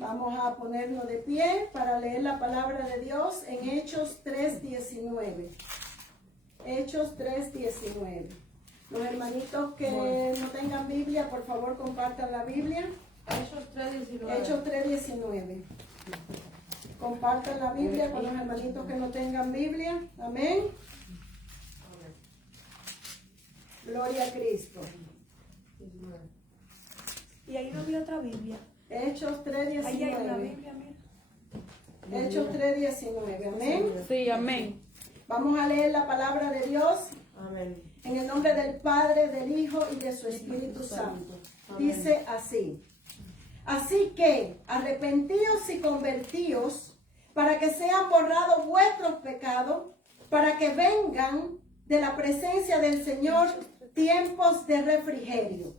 Vamos a ponernos de pie para leer la palabra de Dios en Hechos 3:19. Hechos 3:19. Los hermanitos que no tengan Biblia, por favor compartan la Biblia. Hechos 3:19. Hechos 3:19. Compartan la Biblia con los hermanitos que no tengan Biblia. Amén. Gloria a Cristo. Y ahí no vi otra Biblia. Hechos Ahí hay una 3:19. Biblia, mira. Hechos 3:19. Amén. Sí, amén. Vamos a leer la palabra de Dios Amén. en el nombre del Padre, del Hijo y de su Espíritu Santo. Dice así: así que arrepentíos y convertíos para que sean borrados vuestros pecados, para que vengan de la presencia del Señor tiempos de refrigerio.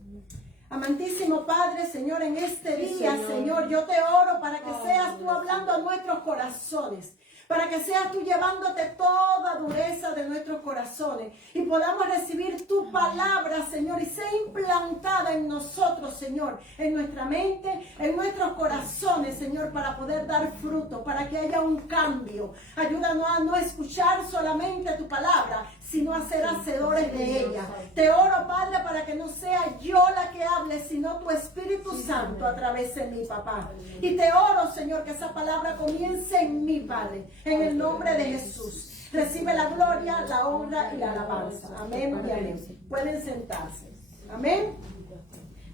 Amantísimo Padre, Señor, en este día, Señor, yo te oro para que seas tú hablando a nuestros corazones, para que seas tú llevándote toda dureza de nuestros corazones y podamos recibir tu palabra, Señor, y sea implantada en nosotros, Señor, en nuestra mente, en nuestros corazones, Señor, para poder dar fruto, para que haya un cambio. Ayúdanos a no escuchar solamente tu palabra, sino a ser hacedores de ella. Te oro, Padre, para que no sea yo la que hable, sino tu Espíritu Santo a través de mí, papá. Y te oro, Señor, que esa palabra comience en mí, Padre, en el nombre de Jesús. Recibe la gloria, la honra y la alabanza. Amén y amén. Pueden sentarse. Amén.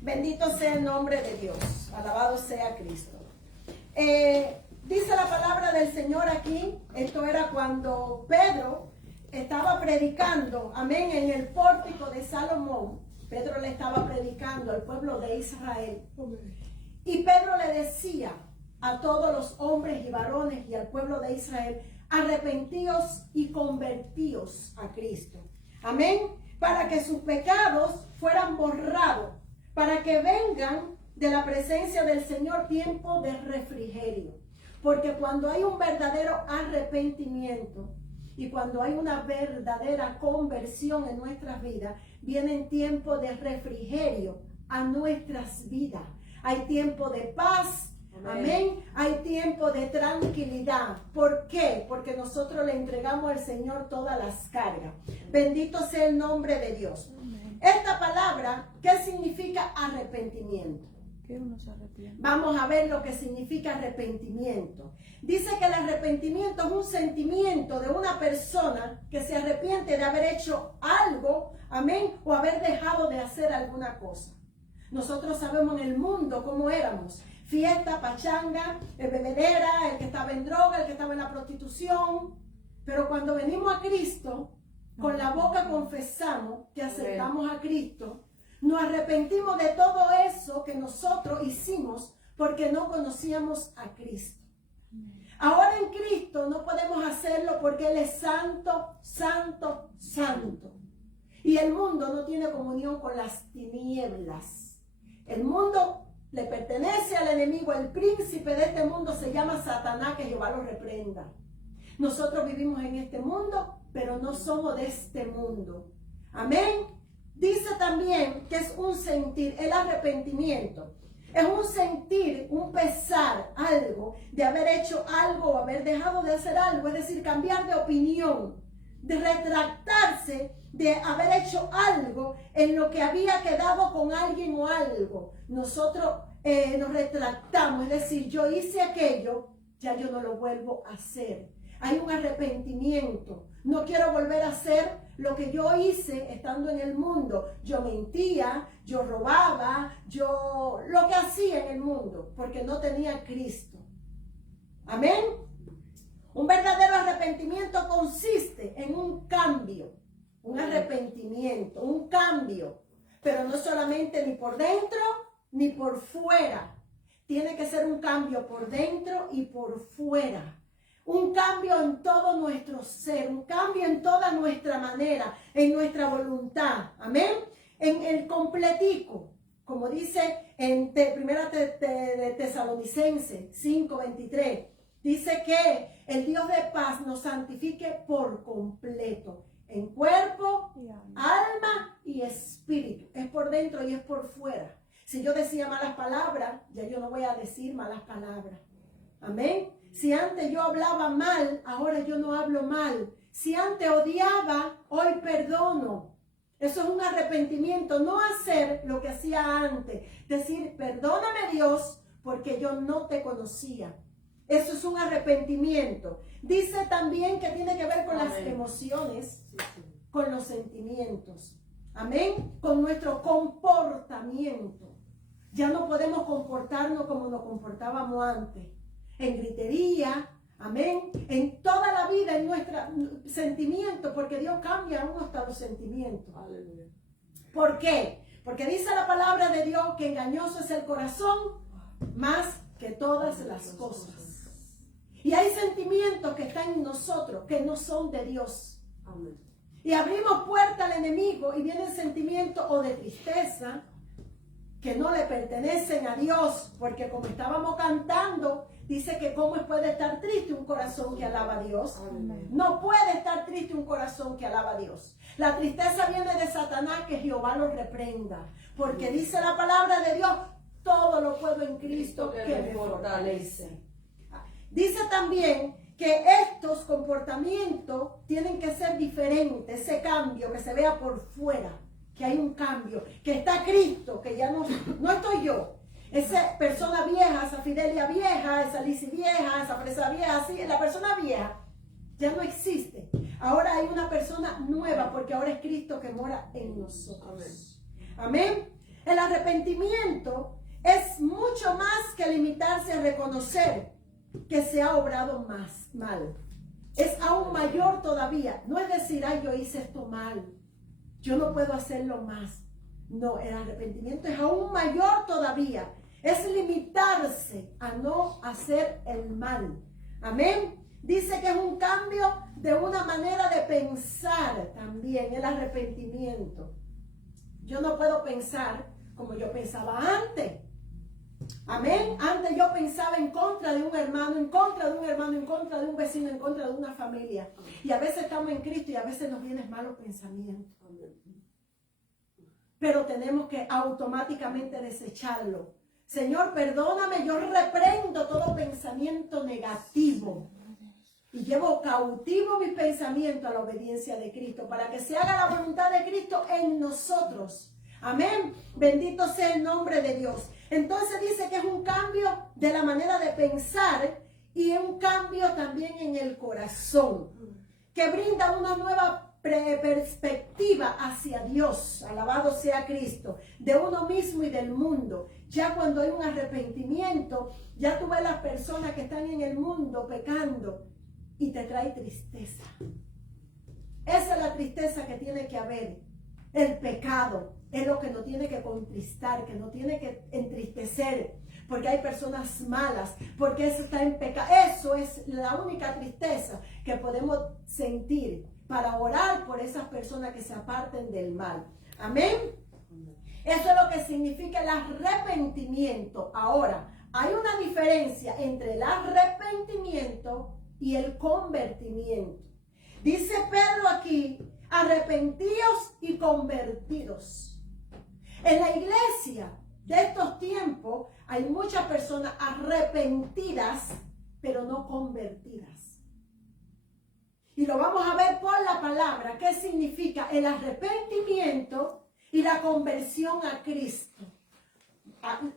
Bendito sea el nombre de Dios. Alabado sea Cristo. Dice la palabra del Señor aquí. Esto era cuando Pedro estaba predicando, amén, en el pórtico de Salomón. Pedro le estaba predicando al pueblo de Israel. Y Pedro le decía a todos los hombres y varones y al pueblo de Israel: arrepentíos y convertíos a Cristo. Amén. Para que sus pecados fueran borrados, para que vengan de la presencia del Señor tiempo de refrigerio. Porque cuando hay un verdadero arrepentimiento y cuando hay una verdadera conversión en nuestras vidas, vienen tiempos de refrigerio a nuestras vidas. Hay tiempo de paz. Amén. Hay tiempo de tranquilidad. ¿Por qué? Porque nosotros le entregamos al Señor todas las cargas. Bendito sea el nombre de Dios. Amén. Esta palabra, ¿qué significa arrepentimiento? Que uno se arrepiente. Vamos a ver lo que significa arrepentimiento. Dice que el arrepentimiento es un sentimiento de una persona que se arrepiente de haber hecho algo, amén, o haber dejado de hacer alguna cosa. Nosotros sabemos en el mundo cómo éramos: fiesta, pachanga, bebedera, el que estaba en droga, el que estaba en la prostitución. Pero cuando venimos a Cristo, con la boca confesamos que aceptamos a Cristo, nos arrepentimos de todo eso que nosotros hicimos porque no conocíamos a Cristo. Ahora en Cristo no podemos hacerlo porque Él es santo, santo, santo. Y el mundo no tiene comunión con las tinieblas. El mundo le pertenece al enemigo. El príncipe de este mundo se llama Satanás, que Jehová lo reprenda. Nosotros vivimos en este mundo, pero no somos de este mundo. Amén. Dice también que es un sentir, el arrepentimiento. Es un sentir, un pesar, algo, de haber hecho algo o haber dejado de hacer algo. Es decir, cambiar de opinión, de retractarse, de haber hecho algo en lo que había quedado con alguien o algo. Nosotros nos retractamos, es decir, yo hice aquello, ya yo no lo vuelvo a hacer. Hay un arrepentimiento. No quiero volver a hacer lo que yo hice estando en el mundo. Yo mentía, yo robaba, yo lo que hacía en el mundo, porque no tenía a Cristo. Amén. Un verdadero arrepentimiento consiste en un cambio, un arrepentimiento, un cambio, pero no solamente ni por dentro ni por fuera. Tiene que ser un cambio por dentro y por fuera. Un cambio en todo nuestro ser, un cambio en toda nuestra manera, en nuestra voluntad. Amén. En el completico, como dice en Primera de Tesalonicenses 5:23, dice que el Dios de paz nos santifique por completo, en cuerpo, alma y espíritu. Es por dentro y es por fuera. Si yo decía malas palabras, ya yo no voy a decir malas palabras. Amén. Si antes yo hablaba mal, ahora yo no hablo mal. Si antes odiaba, hoy perdono. Eso es un arrepentimiento, no hacer lo que hacía antes. Decir, perdóname Dios, porque yo no te conocía. Eso es un arrepentimiento. Dice también que tiene que ver con las emociones, con los sentimientos. Amén. Con nuestro comportamiento. Ya no podemos comportarnos como nos comportábamos antes. En gritería, amén, en toda la vida, en nuestros sentimientos, porque Dios cambia aún hasta los sentimientos. Aleluya. ¿Por qué? Porque dice la palabra de Dios que engañoso es el corazón más que todas las cosas. Y hay sentimientos que están en nosotros que no son de Dios. Amén. Y abrimos puerta al enemigo y vienen sentimientos o de tristeza que no le pertenecen a Dios, porque como estábamos cantando, dice que cómo puede estar triste un corazón que alaba a Dios. Amén. No puede estar triste un corazón que alaba a Dios. La tristeza viene de Satanás, que Jehová lo reprenda, porque dice la palabra de Dios, todo lo puedo en Cristo que me fortalece. Dice también que estos comportamientos tienen que ser diferentes, ese cambio que se vea por fuera, que hay un cambio, que está Cristo, que ya no estoy yo. Esa persona vieja, esa Fidelia vieja, esa Lizzie vieja, esa Fresa vieja, así, la persona vieja ya no existe. Ahora hay una persona nueva, porque ahora es Cristo que mora en nosotros. Amén. El arrepentimiento es mucho más que limitarse a reconocer que se ha obrado más mal. Es aún mayor todavía. No es decir, ay, yo hice esto mal, yo no puedo hacerlo más. No, el arrepentimiento es aún mayor todavía. Es limitarse a no hacer el mal. Amén. Dice que es un cambio de una manera de pensar también, el arrepentimiento. Yo no puedo pensar como yo pensaba antes. Amén. Antes yo pensaba en contra de un hermano, en contra de un hermano, en contra de un vecino, en contra de una familia. Y a veces estamos en Cristo y a veces nos vienen malos pensamientos. Pero tenemos que automáticamente desecharlo. Señor, perdóname, yo reprendo todo pensamiento negativo. Y llevo cautivo mis pensamientos a la obediencia de Cristo, para que se haga la voluntad de Cristo en nosotros. Amén. Bendito sea el nombre de Dios. Entonces dice que es un cambio de la manera de pensar y un cambio también en el corazón, que brinda una nueva perspectiva hacia Dios, alabado sea Cristo, de uno mismo y del mundo. Ya cuando hay un arrepentimiento, ya tú ves las personas que están en el mundo pecando y te trae tristeza. Esa es la tristeza que tiene que haber. El pecado es lo que nos tiene que contristar, que nos tiene que entristecer, porque hay personas malas, porque eso está en pecado. Eso es la única tristeza que podemos sentir para orar por esas personas que se aparten del mal. Amén. Eso es lo que significa el arrepentimiento. Ahora, hay una diferencia entre el arrepentimiento y el convertimiento. Dice Pedro aquí, arrepentíos y convertidos. En la iglesia de estos tiempos hay muchas personas arrepentidas, pero no convertidas. Y lo vamos a ver por la palabra, qué significa el arrepentimiento y la conversión a Cristo.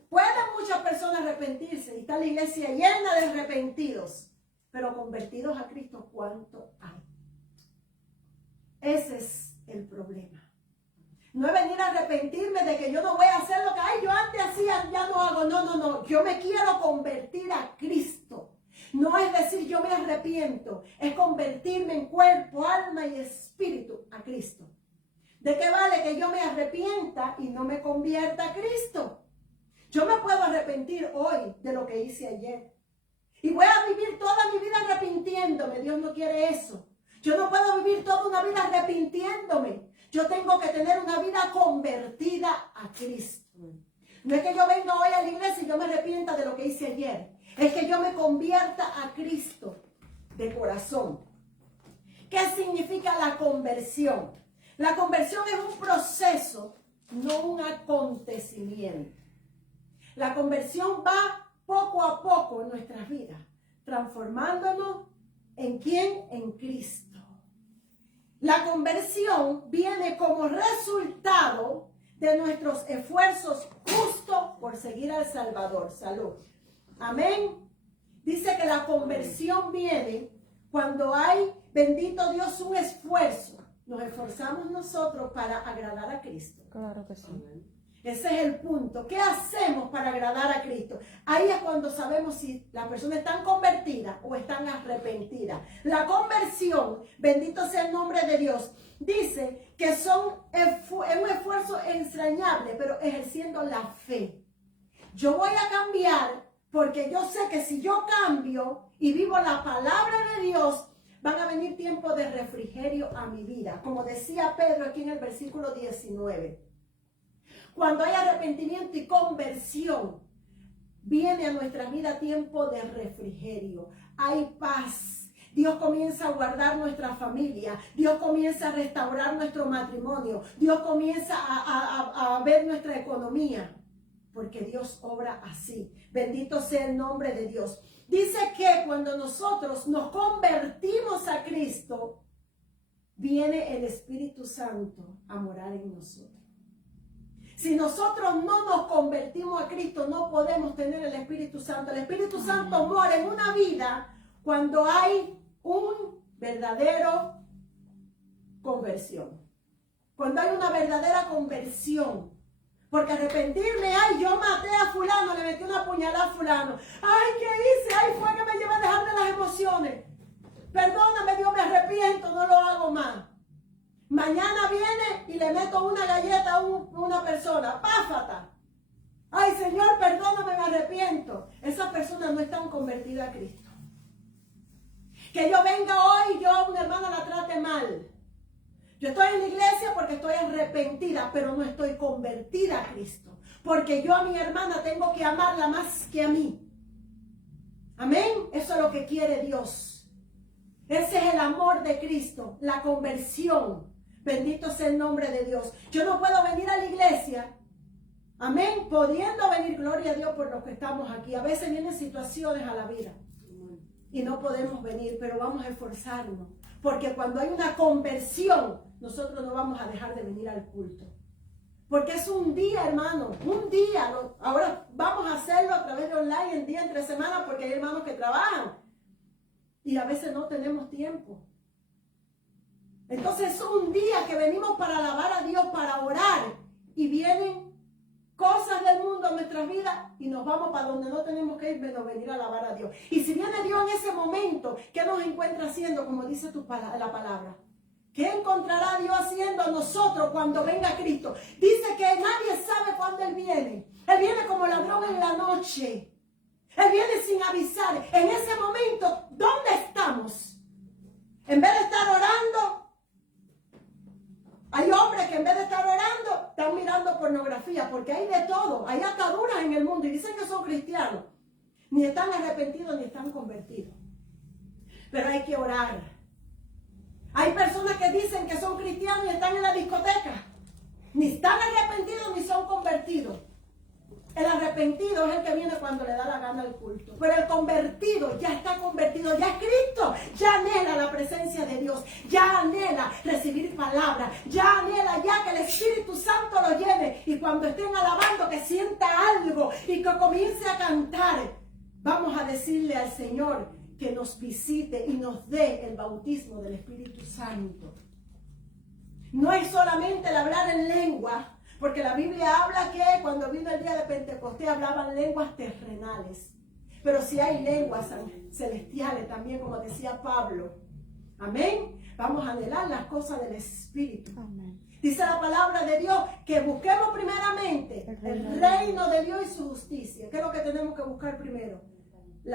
Pueden muchas personas arrepentirse y está la iglesia llena de arrepentidos, pero convertidos a Cristo, ¿cuánto hay? Ese es el problema. No es venir a arrepentirme de que yo no voy a hacer lo que yo antes hacía, ya no hago. No. Yo me quiero convertir a Cristo. No es decir yo me arrepiento, es convertirme en cuerpo, alma y espíritu a Cristo. ¿De qué vale que yo me arrepienta y no me convierta a Cristo? Yo me puedo arrepentir hoy de lo que hice ayer. Y voy a vivir toda mi vida arrepintiéndome. Dios no quiere eso. Yo no puedo vivir toda una vida arrepintiéndome. Yo tengo que tener una vida convertida a Cristo. No es que yo venga hoy a la iglesia y yo me arrepienta de lo que hice ayer. Es que yo me convierta a Cristo de corazón. ¿Qué significa la conversión? La conversión es un proceso, no un acontecimiento. La conversión va poco a poco en nuestras vidas, transformándonos ¿en quién? En Cristo. La conversión viene como resultado de nuestros esfuerzos justos por seguir al Salvador. Salud. Amén. Dice que la conversión viene cuando hay, bendito Dios, un esfuerzo. Nos esforzamos nosotros para agradar a Cristo. Claro que sí. Ese es el punto. ¿Qué hacemos para agradar a Cristo? Ahí es cuando sabemos si las personas están convertidas o están arrepentidas. La conversión, bendito sea el nombre de Dios, dice que es un esfuerzo entrañable, pero ejerciendo la fe. Yo voy a cambiar porque yo sé que si yo cambio y vivo la palabra de Dios, van a venir tiempos de refrigerio a mi vida. Como decía Pedro aquí en el versículo 19. Cuando hay arrepentimiento y conversión, viene a nuestra vida tiempo de refrigerio. Hay paz. Dios comienza a guardar nuestra familia. Dios comienza a restaurar nuestro matrimonio. Dios comienza a ver nuestra economía. Porque Dios obra así. Bendito sea el nombre de Dios. Dice que cuando nosotros nos convertimos a Cristo, viene el Espíritu Santo a morar en nosotros. Si nosotros no nos convertimos a Cristo, no podemos tener el Espíritu Santo. El Espíritu Santo mora en una vida cuando hay un verdadero conversión. Cuando hay una verdadera conversión. Porque arrepentirme, ay, yo maté a fulano, le metí una puñalada a fulano. Ay, ¿qué hice? Ay, fue que me llevé a dejar de las emociones. Perdóname, Dios, me arrepiento, no lo hago más. Mañana viene y le meto una galleta a una persona. ¡Páfata! Ay, Señor, perdóname, me arrepiento. Esas personas no están convertidas a Cristo. Que yo venga hoy y yo a una hermana la trate mal. Yo estoy en la iglesia porque estoy arrepentida, pero no estoy convertida a Cristo. Porque yo a mi hermana tengo que amarla más que a mí. Amén. Eso es lo que quiere Dios. Ese es el amor de Cristo, la conversión. Bendito sea el nombre de Dios. Yo no puedo venir a la iglesia, amén, pudiendo venir, gloria a Dios por los que estamos aquí. A veces vienen situaciones a la vida y no podemos venir, pero vamos a esforzarnos. Porque cuando hay una conversión, nosotros no vamos a dejar de venir al culto. Porque es un día, hermano, un día. Ahora vamos a hacerlo a través de online, en día, entre semana, porque hay hermanos que trabajan. Y a veces no tenemos tiempo. Entonces es un día que venimos para alabar a Dios, para orar. Y vienen cosas del mundo a nuestras vidas y nos vamos para donde no tenemos que ir, menos venir a alabar a Dios. Y si viene Dios en ese momento, ¿qué nos encuentra haciendo? Como dice la palabra. ¿Qué encontrará Dios haciendo a nosotros cuando venga Cristo? Dice que nadie sabe cuándo Él viene. Él viene como ladrón en la noche. Él viene sin avisar. En ese momento, ¿dónde estamos? En vez de estar orando, hay hombres que en vez de estar orando, están mirando pornografía, porque hay de todo. Hay ataduras en el mundo y dicen que son cristianos. Ni están arrepentidos ni están convertidos. Pero hay que orar. Hay personas que dicen que son cristianos y están en la discoteca. Ni están arrepentidos ni son convertidos. El arrepentido es el que viene cuando le da la gana al culto. Pero el convertido ya está convertido, ya es Cristo. Ya anhela la presencia de Dios. Ya anhela recibir palabra. Ya anhela ya que el Espíritu Santo lo lleve. Y cuando estén alabando que sienta algo y que comience a cantar. Vamos a decirle al Señor que nos visite y nos dé el bautismo del Espíritu Santo. No es solamente el hablar en lengua. Porque la Biblia habla que cuando vino el día de Pentecostés hablaban lenguas terrenales. Pero si hay lenguas celestiales también, como decía Pablo. Amén. Vamos a anhelar las cosas del Espíritu. Amén. Dice la palabra de Dios que busquemos primeramente el reino de Dios y su justicia. ¿Qué es lo que tenemos que buscar primero?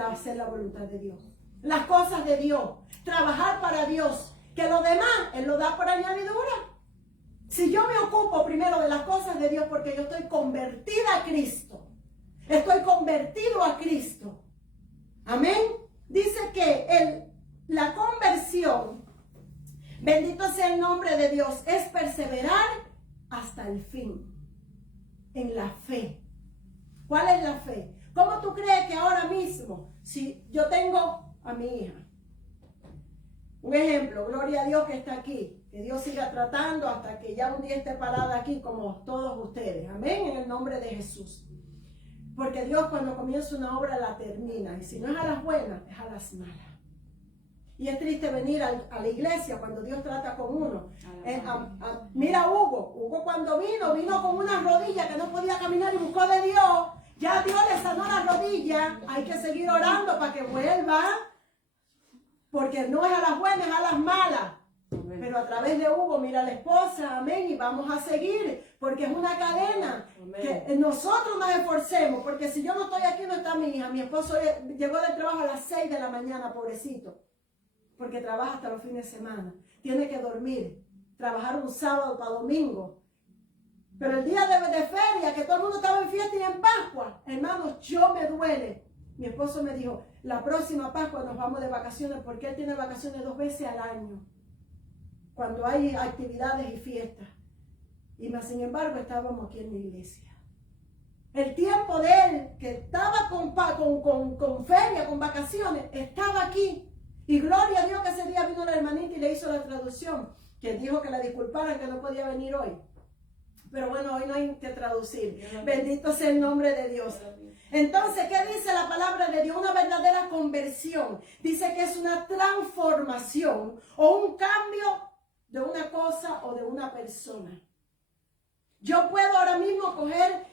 Hacer la voluntad de Dios. Las cosas de Dios. Trabajar para Dios. Que lo demás Él lo da por añadidura. Si yo me ocupo primero de las cosas de Dios porque yo estoy convertida a Cristo, estoy convertido a Cristo, amén, dice que la conversión, bendito sea el nombre de Dios, es perseverar hasta el fin, en la fe. ¿Cuál es la fe? ¿Cómo tú crees que ahora mismo, si yo tengo a mi hija, un ejemplo, gloria a Dios que está aquí, que Dios siga tratando hasta que ya un día esté parada aquí como todos ustedes, amén, en el nombre de Jesús. Porque Dios cuando comienza una obra la termina, y si no es a las buenas, es a las malas. Y es triste venir a la iglesia cuando Dios trata con uno. Mira a Hugo cuando vino con una rodilla que no podía caminar y buscó de Dios. Ya Dios le sanó la rodilla. Hay que seguir orando para que vuelva. Porque no es a las buenas, es a las malas. Amén. Pero a través de Hugo, mira a la esposa, amén, y vamos a seguir, porque es una cadena. Amén. Que nosotros nos esforcemos, porque si yo no estoy aquí no está mi hija. Mi esposo llegó del trabajo a las 6 de la mañana, pobrecito, porque trabaja hasta los fines de semana. Tiene que dormir, trabajar un sábado para domingo. Pero el día de feria, que todo el mundo estaba en fiesta y en Pascua, hermanos, yo me duele. Mi esposo me dijo, la próxima Pascua nos vamos de vacaciones, porque él tiene vacaciones 2 veces al año, cuando hay actividades y fiestas. Y más sin embargo estábamos aquí en la iglesia. El tiempo de él, que estaba con feria, con vacaciones, estaba aquí. Y gloria a Dios que ese día vino la hermanita y le hizo la traducción, que dijo que la disculparan, que no podía venir hoy. Pero bueno, hoy no hay que traducir. Bendito sea el nombre de Dios. Entonces, ¿qué dice la palabra de Dios? Una verdadera conversión. Dice que es una transformación o un cambio de una cosa o de una persona. Yo puedo ahora mismo coger,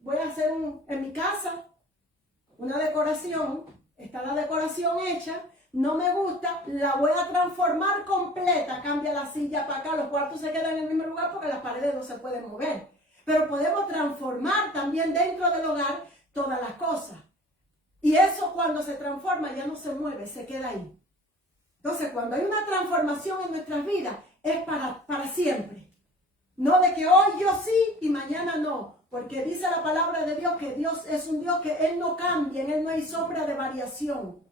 voy a hacer en mi casa una decoración. Está la decoración hecha. No me gusta, la voy a transformar completa. Cambia la silla para acá, los cuartos se quedan en el mismo lugar porque las paredes no se pueden mover. Pero podemos transformar también dentro del hogar todas las cosas. Y eso cuando se transforma ya no se mueve, se queda ahí. Entonces cuando hay una transformación en nuestras vidas es para siempre. No de que hoy yo sí y mañana no. Porque dice la palabra de Dios que Dios es un Dios que Él no cambia, en Él no hay sombra de variación.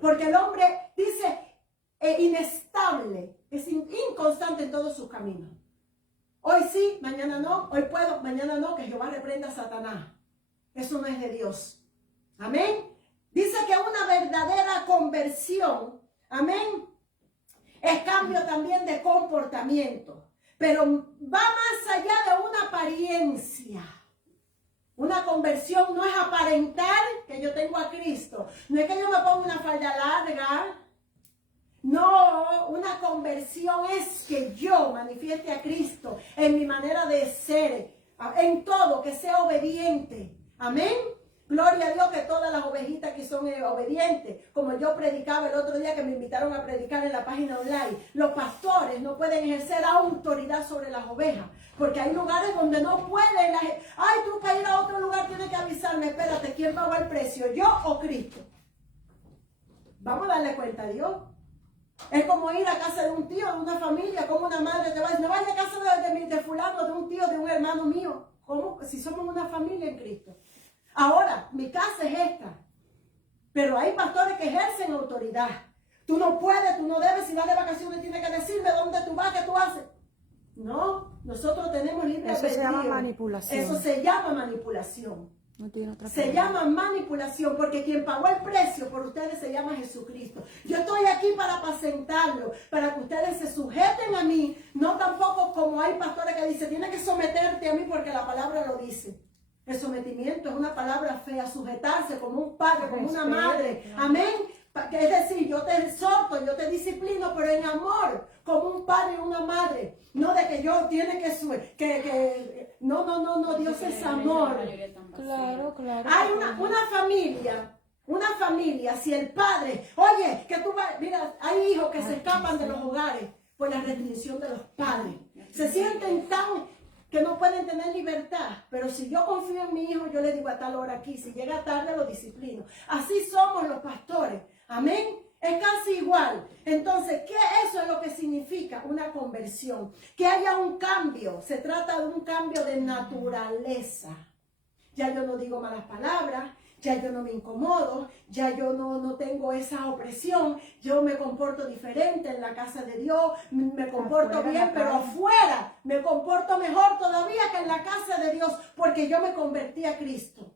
Porque el hombre dice inestable, es inconstante en todos sus caminos. Hoy sí, mañana no, hoy puedo, mañana no, que Jehová reprenda a Satanás. Eso no es de Dios. Amén. Dice que una verdadera conversión, amén, es cambio también de comportamiento. Pero va más allá de una apariencia. Una conversión no es aparentar que yo tengo a Cristo. No es que yo me ponga una falda larga. No, una conversión es que yo manifieste a Cristo en mi manera de ser, en todo, que sea obediente. Amén. Gloria a Dios que todas las ovejitas que son obedientes. Como yo predicaba el otro día que me invitaron a predicar en la página online. Los pastores no pueden ejercer autoridad sobre las ovejas. Porque hay lugares donde no pueden. Ay, tú para ir a otro lugar tienes que avisarme. Espérate, ¿quién pagó el precio? ¿Yo o Cristo? Vamos a darle cuenta a Dios. Es como ir a casa de un tío, de una familia, como una madre te va a decir, no vaya a casa de fulano, de un tío, de un hermano mío. ¿Cómo? Si somos una familia en Cristo. Ahora, mi casa es esta. Pero hay pastores que ejercen autoridad. Tú no puedes, tú no debes, si vas de vacaciones tienes que decirme dónde tú vas, qué tú haces. No, nosotros tenemos libre albedrío. Eso se llama manipulación. Eso se llama manipulación. No tiene otra Se llama manipulación porque quien pagó el precio por ustedes se llama Jesucristo. Yo estoy aquí para apacentarlo, para que ustedes se sujeten a mí. No tampoco como hay pastores que dicen, tienes que someterte a mí porque la palabra lo dice. El sometimiento es una palabra fea, sujetarse como un padre, como una madre. Amén. Es decir, yo te exhorto, yo te disciplino, pero en amor, como un padre y una madre. No de que yo tiene que no, Dios es amor. Claro, claro. Hay una familia, si el padre, oye, que tú vas, mira, hay hijos que se escapan de los hogares por la restricción de los padres. Se sienten tan que no pueden tener libertad, pero si yo confío en mi hijo, yo le digo a tal hora aquí, si llega tarde lo disciplino. Así somos los pastores, amén. Es casi igual. Entonces, ¿qué eso es lo que significa una conversión? Que haya un cambio, se trata de un cambio de naturaleza. Ya yo no digo malas palabras, ya yo no me incomodo, ya yo no tengo esa opresión, yo me comporto diferente en la casa de Dios, me comporto Afuera, bien, pero afuera me comporto mejor todavía que en la casa de Dios, porque yo me convertí a Cristo.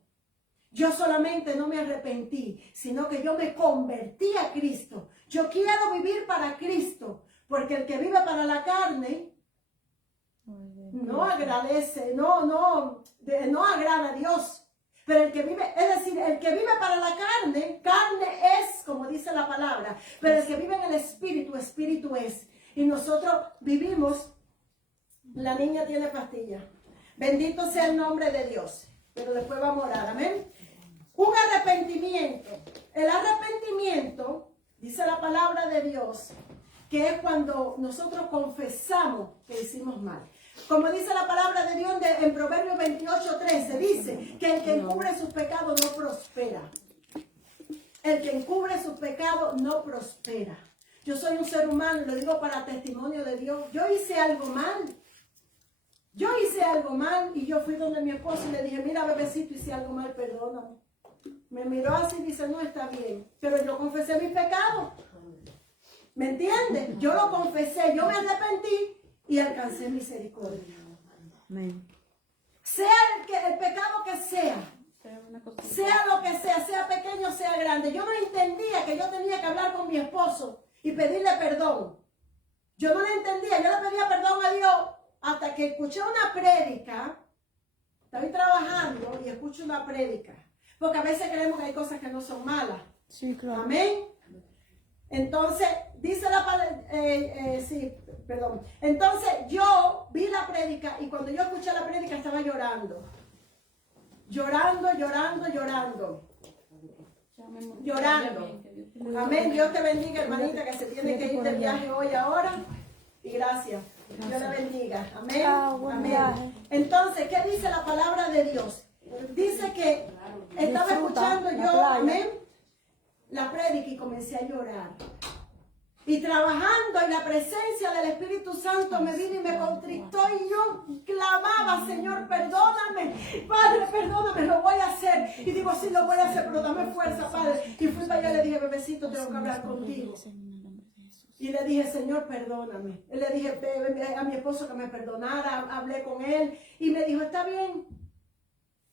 Yo solamente no me arrepentí, sino que yo me convertí a Cristo. Yo quiero vivir para Cristo, porque el que vive para la carne no agradece, no agrada a Dios. Pero el que vive, es decir, el que vive para la carne, carne es, como dice la palabra, pero el que vive en el espíritu, espíritu es. Y nosotros vivimos, la niña tiene pastilla. Bendito sea el nombre de Dios. Pero después vamos a orar, amén. Un arrepentimiento. El arrepentimiento, dice la palabra de Dios, que es cuando nosotros confesamos que hicimos mal. Como dice la palabra de Dios en Proverbios 28:13, dice que el que encubre sus pecados no prospera. El que encubre sus pecados no prospera. Yo soy un ser humano, lo digo para testimonio de Dios. Yo hice algo mal. Y yo fui donde mi esposo y le dije, mira, bebecito, hice algo mal, perdóname. Me miró así y dice, no, está bien. Pero yo confesé mis pecados. ¿Me entiendes? Yo lo confesé, yo me arrepentí y alcancé misericordia. Amén. Sea el pecado que sea lo que sea pequeño, sea grande. Yo no entendía que yo tenía que hablar con mi esposo y pedirle perdón. Yo no lo entendía, yo le pedía perdón a Dios hasta que escuché una prédica. Estoy trabajando y escucho una prédica. Porque a veces creemos que hay cosas que no son malas. Sí, claro. Amén. Entonces, dice la palabra, Entonces, yo vi la prédica y cuando yo escuché la prédica estaba llorando. Llorando. Amén. Dios te bendiga, hermanita, que se tiene que ir de viaje hoy ahora. Y gracias. Dios la bendiga. Amén. Amén. Entonces, ¿qué dice la palabra de Dios? Dice que estaba escuchando yo, amén, la prédica y comencé a llorar. Y trabajando en la presencia del Espíritu Santo me vino y me contrictó y yo clamaba, Señor, perdóname, Padre, perdóname, lo voy a hacer. Y digo, sí, lo voy a hacer, pero dame fuerza, Padre. Y fui para allá y le dije, bebecito, tengo que hablar contigo. Y le dije, Señor, perdóname. Le dije a mi esposo que me perdonara, hablé con él y me dijo, está bien.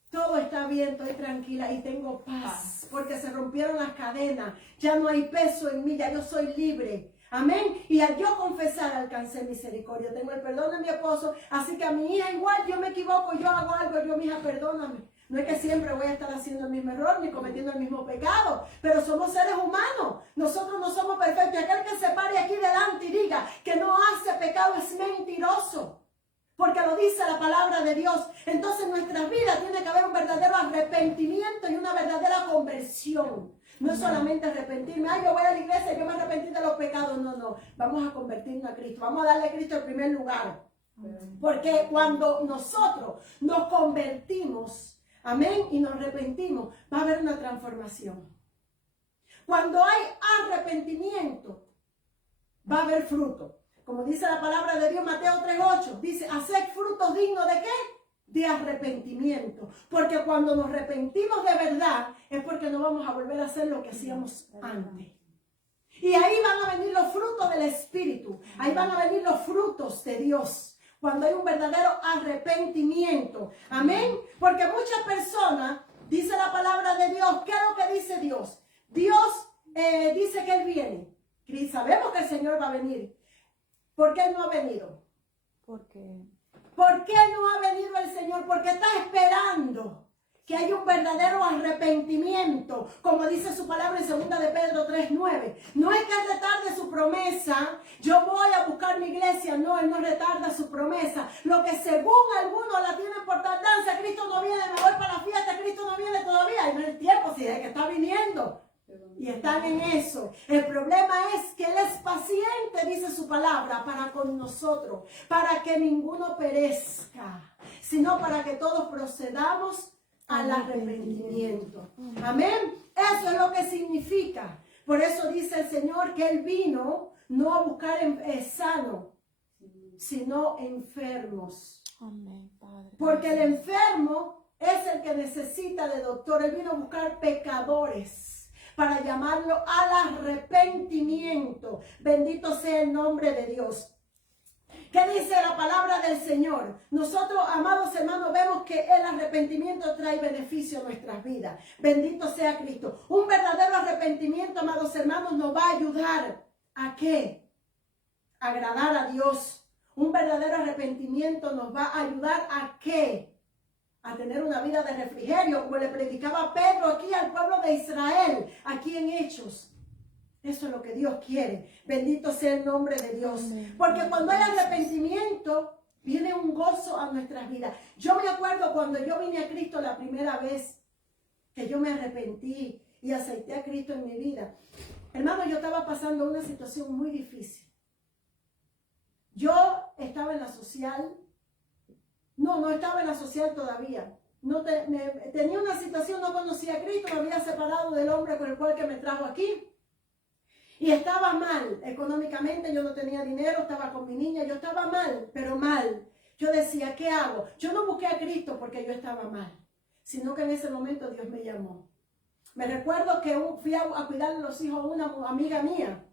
Todo está bien, estoy tranquila y tengo paz, porque se rompieron las cadenas, ya no hay peso en mí, ya yo soy libre. Amén. Y al yo confesar alcancé misericordia. Tengo el perdón de mi esposo, así que a mi hija igual, yo me equivoco, yo hago algo, yo, mi hija, perdóname. No es que siempre voy a estar haciendo el mismo error ni cometiendo el mismo pecado, pero somos seres humanos. Nosotros no somos perfectos. Y aquel que se pare aquí delante y diga que no hace pecado es mentiroso. Porque lo dice la palabra de Dios. Entonces en nuestras vidas tiene que haber un verdadero arrepentimiento y una verdadera conversión. No es solamente arrepentirme. Ay, yo voy a la iglesia y yo me arrepentí de los pecados. No. Vamos a convertirnos a Cristo. Vamos a darle a Cristo el primer lugar. Porque cuando nosotros nos convertimos, amén, y nos arrepentimos, va a haber una transformación. Cuando hay arrepentimiento, va a haber fruto. Como dice la palabra de Dios, Mateo 3:8, dice, haced frutos dignos ¿de qué? De arrepentimiento. Porque cuando nos arrepentimos de verdad, es porque no vamos a volver a hacer lo que hacíamos antes. Y ahí van a venir los frutos del Espíritu. Ahí van a venir los frutos de Dios. Cuando hay un verdadero arrepentimiento. Amén. Porque muchas personas, dice la palabra de Dios, ¿qué es lo que dice Dios? Dios dice que Él viene. Y sabemos que el Señor va a venir. ¿Por qué no ha venido? ¿Por qué? ¿Por qué no ha venido el Señor? Porque está esperando que haya un verdadero arrepentimiento, como dice su palabra en 2 de Pedro 3:9. No es que Él retarde su promesa, yo voy a buscar mi iglesia, no, Él no retarda su promesa. Lo que según algunos la tienen por tardanza, Cristo no viene, me voy para la fiesta, Cristo no viene todavía, y no es el tiempo, si es que está viniendo. Y están en eso. El problema es que Él es paciente, dice su palabra, para con nosotros, para que ninguno perezca, sino para que todos procedamos al arrepentimiento. Amén. Eso es lo que significa. Por eso dice el Señor que Él vino no a buscar sanos, sino enfermos. Amén, Padre. Porque el enfermo es el que necesita de doctor. Él vino a buscar pecadores para llamarlo al arrepentimiento. Bendito sea el nombre de Dios. ¿Qué dice la palabra del Señor? Nosotros, amados hermanos, vemos que el arrepentimiento trae beneficio a nuestras vidas. Bendito sea Cristo. Un verdadero arrepentimiento, amados hermanos, nos va a ayudar ¿a qué? A agradar a Dios. Un verdadero arrepentimiento nos va a ayudar ¿a qué? A tener una vida de refrigerio, como le predicaba Pedro aquí al pueblo de Israel, aquí en Hechos. Eso es lo que Dios quiere. Bendito sea el nombre de Dios. Porque cuando hay arrepentimiento, viene un gozo a nuestras vidas. Yo me acuerdo cuando yo vine a Cristo la primera vez, que yo me arrepentí y acepté a Cristo en mi vida. Hermano, yo estaba pasando una situación muy difícil. Yo estaba en la social. No estaba en la social todavía. Tenía una situación, no conocía a Cristo, me había separado del hombre con el cual que me trajo aquí. Y estaba mal económicamente, yo no tenía dinero, estaba con mi niña, yo estaba mal, pero mal. Yo decía, ¿qué hago? Yo no busqué a Cristo porque yo estaba mal, sino que en ese momento Dios me llamó. Me recuerdo que fui a cuidar a los hijos de una amiga mía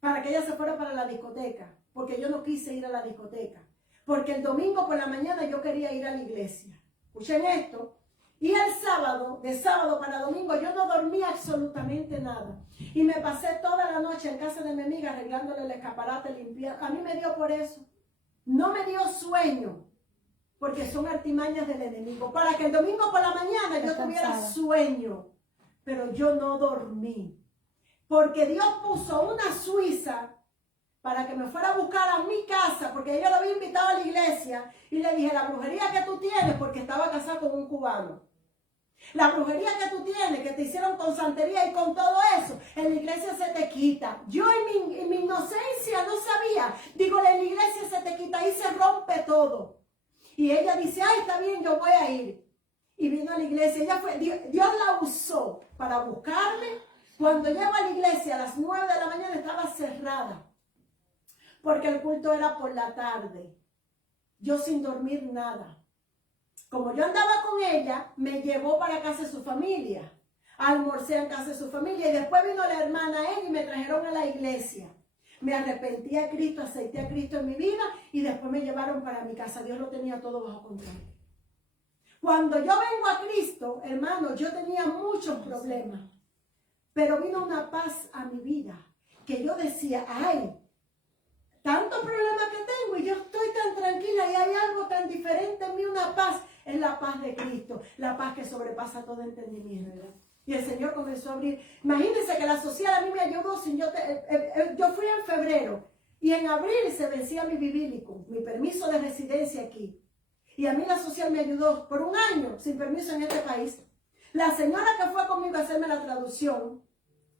para que ella se fuera para la discoteca, porque yo no quise ir a la discoteca. Porque el domingo por la mañana yo quería ir a la iglesia. Escuchen esto. Y el sábado, de sábado para domingo, yo no dormía absolutamente nada. Y me pasé toda la noche en casa de mi amiga arreglándole el escaparate, limpiando. A mí me dio por eso. No me dio sueño, porque son artimañas del enemigo. Para que el domingo por la mañana yo tuviera sueño. Pero yo no dormí. Porque Dios puso una suiza para que me fuera a buscar a mi casa, porque yo lo había invitado a la iglesia y le dije, la brujería que tú tienes, porque estaba casada con un cubano, la brujería que tú tienes, que te hicieron con santería y con todo eso, en la iglesia se te quita. Yo en mi inocencia no sabía, digo, en la iglesia se te quita y se rompe todo. Y ella dice, ay, está bien, yo voy a ir. Y vino a la iglesia, ella fue, Dios la usó para buscarme. Cuando llego a la iglesia a las 9 de la mañana estaba cerrada, porque el culto era por la tarde. Yo sin dormir nada. Como yo andaba con ella, me llevó para casa de su familia. Almorcé en casa de su familia y después vino la hermana él y me trajeron a la iglesia. Me arrepentí a Cristo, acepté a Cristo en mi vida y después me llevaron para mi casa. Dios lo tenía todo bajo control. Cuando yo vengo a Cristo, hermano, yo tenía muchos problemas. Pero vino una paz a mi vida que yo decía, ay, tantos problemas que tengo y yo estoy tan tranquila y hay algo tan diferente en mí, una paz, es la paz de Cristo, la paz que sobrepasa todo entendimiento. Y el Señor comenzó a abrir. Imagínense que la social a mí me ayudó, yo fui en febrero y en abril se vencía mi bíblico, mi permiso de residencia aquí. Y a mí la social me ayudó por un año sin permiso en este país. La señora que fue conmigo a hacerme la traducción,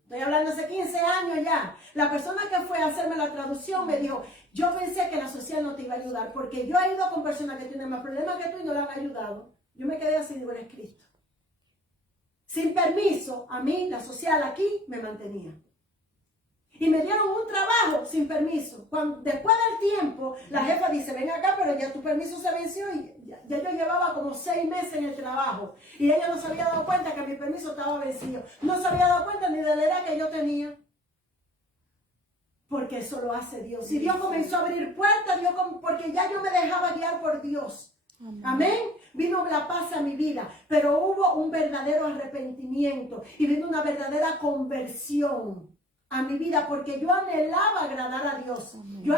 estoy hablando hace 15 años ya. La persona que fue a hacerme la traducción me dijo, yo pensé que la social no te iba a ayudar, porque yo he ido con personas que tienen más problemas que tú y no la han ayudado. Yo me quedé así, digo, eres Cristo. Sin permiso, a mí, la social aquí, me mantenía. Y me dieron un trabajo sin permiso. Después del tiempo, la jefa dice, ven acá, pero ya tu permiso se venció y ya yo llevaba como 6 meses en el trabajo. Y ella no se había dado cuenta que mi permiso estaba vencido. No se había dado cuenta ni de la edad que yo tenía. Porque eso lo hace Dios. Y Dios comenzó a abrir puertas, porque ya yo me dejaba guiar por Dios. Amén. Vino la paz a mi vida, pero hubo un verdadero arrepentimiento y vino una verdadera conversión a mi vida, porque yo anhelaba agradar a Dios. Yo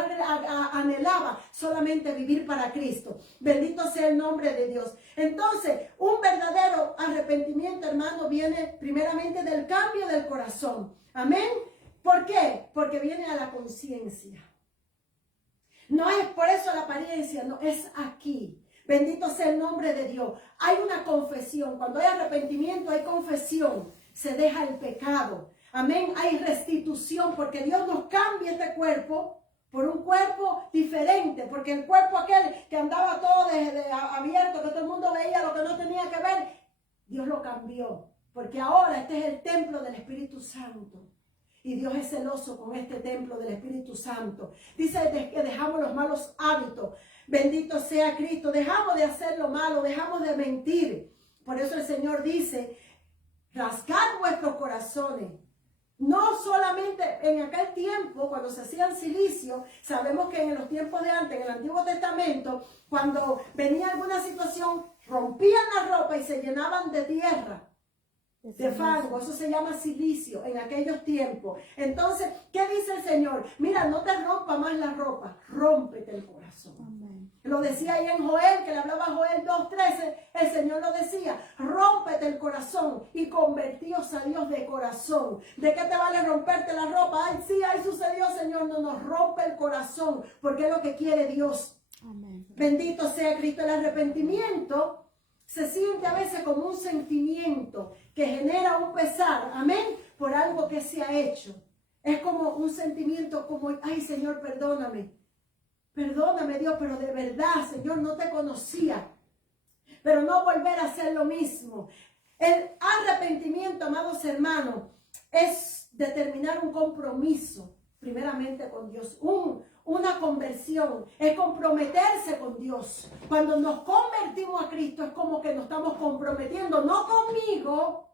anhelaba solamente vivir para Cristo. Bendito sea el nombre de Dios. Entonces, un verdadero arrepentimiento, hermano, viene primeramente del cambio del corazón. Amén. ¿Por qué? Porque viene a la conciencia. No es por eso la apariencia, no, es aquí. Bendito sea el nombre de Dios. Hay una confesión. Cuando hay arrepentimiento, hay confesión. Se deja el pecado. Amén. Hay restitución, porque Dios nos cambia este cuerpo por un cuerpo diferente. Porque el cuerpo aquel que andaba todo abierto, que todo el mundo veía lo que no tenía que ver, Dios lo cambió. Porque ahora este es el templo del Espíritu Santo. Y Dios es celoso con este templo del Espíritu Santo. Dice que dejamos los malos hábitos. Bendito sea Cristo. Dejamos de hacer lo malo, dejamos de mentir. Por eso el Señor dice, rasgad vuestros corazones. No solamente en aquel tiempo, cuando se hacían silicio, sabemos que en los tiempos de antes, en el Antiguo Testamento, cuando venía alguna situación, rompían la ropa y se llenaban de tierra, de fango. Eso se llama silicio en aquellos tiempos. Entonces, ¿qué dice el Señor? Mira, no te rompa más la ropa, rómpete el corazón. Amén. Lo decía ahí en Joel, que le hablaba Joel 2:13, el Señor lo decía, rómpete el corazón y convertíos a Dios de corazón. ¿De qué te vale romperte la ropa? Ay, sí, ahí sucedió, Señor, no nos rompe el corazón, porque es lo que quiere Dios. Amén. Bendito sea Cristo. El arrepentimiento se siente a veces como un sentimiento que genera un pesar, amén, por algo que se ha hecho. Es como un sentimiento como, ay, Señor, perdóname. Perdóname, Dios, pero de verdad, Señor, no te conocía. Pero no volver a hacer lo mismo. El arrepentimiento, amados hermanos, es determinar un compromiso, primeramente con Dios, una conversión, es comprometerse con Dios. Cuando nos convertimos a Cristo es como que nos estamos comprometiendo, no conmigo,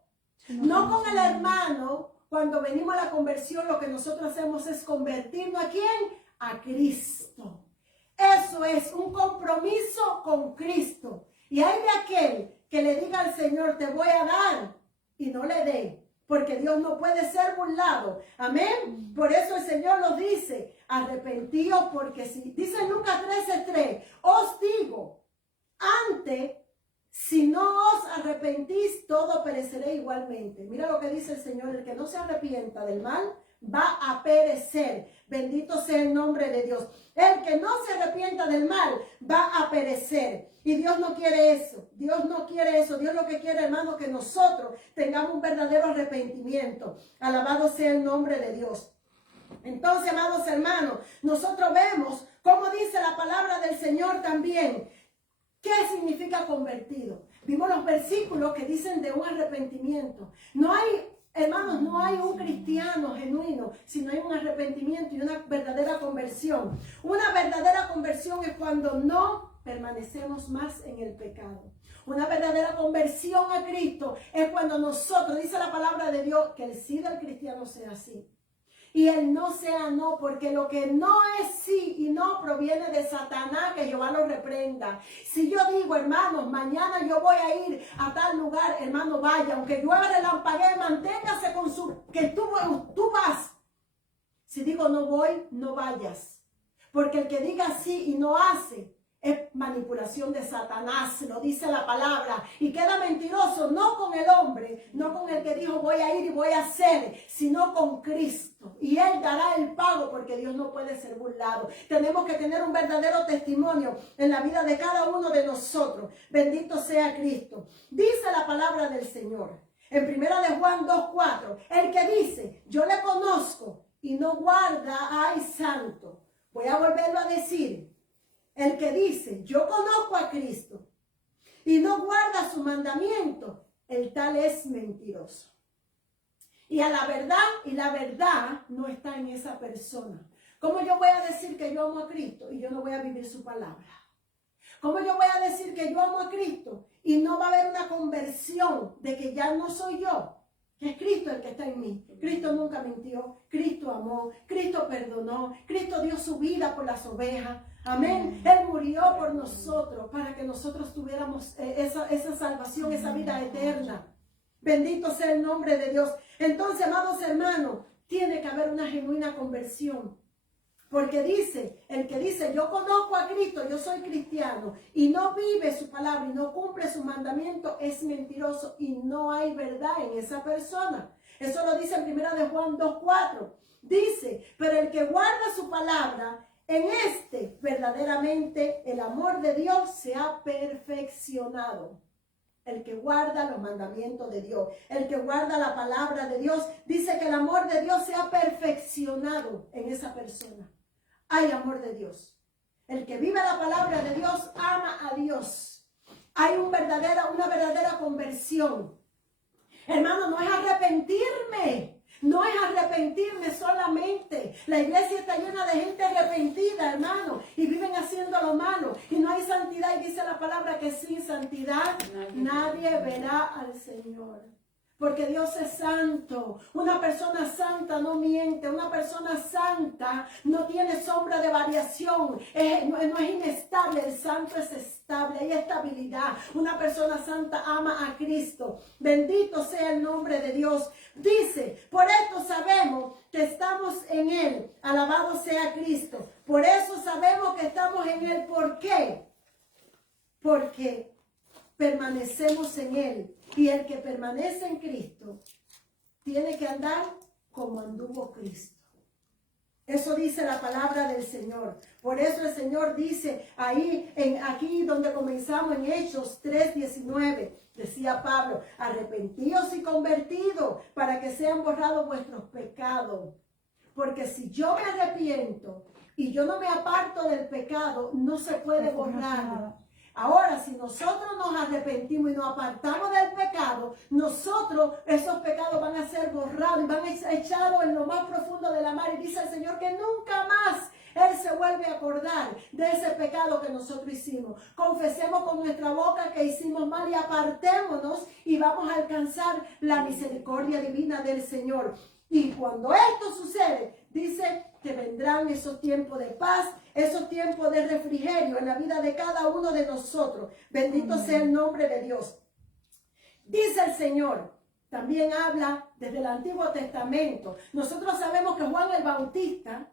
no con el hermano. Cuando venimos a la conversión, lo que nosotros hacemos es convertirnos ¿a quién? A Cristo. Eso es un compromiso con Cristo. Y hay de aquel que le diga al Señor, te voy a dar, y no le dé, porque Dios no puede ser burlado. Amén. Por eso el Señor nos dice, arrepentíos, porque si, dice en Lucas 13:3, os digo, antes, si no os arrepentís, todo pereceré igualmente. Mira lo que dice el Señor, el que no se arrepienta del mal, va a perecer. Bendito sea el nombre de Dios. El que no se arrepienta del mal va a perecer. Y Dios no quiere eso. Dios no quiere eso. Dios lo que quiere, hermano, que nosotros tengamos un verdadero arrepentimiento. Alabado sea el nombre de Dios. Entonces, amados hermanos, nosotros vemos cómo dice la palabra del Señor también. ¿Qué significa convertido? Vimos los versículos que dicen de un arrepentimiento. No hay, hermanos, no hay un cristiano genuino si no hay un arrepentimiento y una verdadera conversión. Una verdadera conversión es cuando no permanecemos más en el pecado. Una verdadera conversión a Cristo es cuando nosotros, dice la palabra de Dios, que el sí del cristiano sea sí y el no sea no, porque lo que no es sí y no proviene de Satanás, que Jehová lo reprenda. Si yo digo, hermanos, mañana yo voy a ir a tal lugar, hermano, vaya, aunque llueva relampaguee, manténgase con su, que tú vas. Si digo no voy, no vayas, porque el que diga sí y no hace, es manipulación de Satanás, lo dice la palabra, y queda mentiroso no con el hombre, no con el que dijo voy a ir y voy a hacer, sino con Cristo, y Él dará el pago, porque Dios no puede ser burlado. Tenemos que tener un verdadero testimonio en la vida de cada uno de nosotros. Bendito sea Cristo. Dice la palabra del Señor en 1 de Juan 2:4, el que dice yo le conozco y no guarda, ay santo, voy a volverlo a decir. El que dice, yo conozco a Cristo y no guarda su mandamiento, el tal es mentiroso. Y a la verdad no está en esa persona. ¿Cómo yo voy a decir que yo amo a Cristo y yo no voy a vivir su palabra? ¿Cómo yo voy a decir que yo amo a Cristo y no va a haber una conversión de que ya no soy yo? Que es Cristo el que está en mí. Cristo nunca mintió, Cristo amó, Cristo perdonó, Cristo dio su vida por las ovejas. Amén. Él murió por nosotros para que nosotros tuviéramos esa salvación, esa vida eterna. Bendito sea el nombre de Dios. Entonces, amados hermanos, tiene que haber una genuina conversión. Porque dice, el que dice, yo conozco a Cristo, yo soy cristiano, y no vive su palabra y no cumple su mandamiento, es mentiroso y no hay verdad en esa persona. Eso lo dice en 1 de Juan 2:4. Dice, pero el que guarda su palabra, en este verdaderamente el amor de Dios se ha perfeccionado. El que guarda los mandamientos de Dios, el que guarda la palabra de Dios, dice que el amor de Dios se ha perfeccionado en esa persona. Hay amor de Dios. El que vive la palabra de Dios ama a Dios. Hay una verdadera conversión. Hermano, no es arrepentirme. No es arrepentirme solamente. La iglesia está llena de gente arrepentida, hermano, y viven haciendo lo malo. Y no hay santidad. Y dice la palabra que sin santidad nadie temerá al Señor. Porque Dios es santo. Una persona santa no miente. Una persona santa no tiene sombra de variación. No es inestable. El santo es estable. Hay estabilidad. Una persona santa ama a Cristo. Bendito sea el nombre de Dios. Dice, por esto sabemos que estamos en Él. Alabado sea Cristo. Por eso sabemos que estamos en Él. ¿Por qué? Porque permanecemos en Él. Y el que permanece en Cristo tiene que andar como anduvo Cristo. Eso dice la palabra del Señor. Por eso el Señor dice aquí donde comenzamos en Hechos 3:19, decía Pablo, arrepentíos y convertidos para que sean borrados vuestros pecados. Porque si yo me arrepiento y yo no me aparto del pecado, no se puede borrar. Ahora, si nosotros nos arrepentimos y nos apartamos del pecado, esos pecados van a ser borrados y van a ser echados en lo más profundo de la mar. Y dice el Señor que nunca más Él se vuelve a acordar de ese pecado que nosotros hicimos. Confesemos con nuestra boca que hicimos mal y apartémonos y vamos a alcanzar la misericordia divina del Señor. Y cuando esto sucede, dice que vendrán esos tiempos de paz, esos tiempos de refrigerio en la vida de cada uno de nosotros. Bendito sea el nombre de Dios. Dice el Señor, también habla desde el Antiguo Testamento. Nosotros sabemos que Juan el Bautista,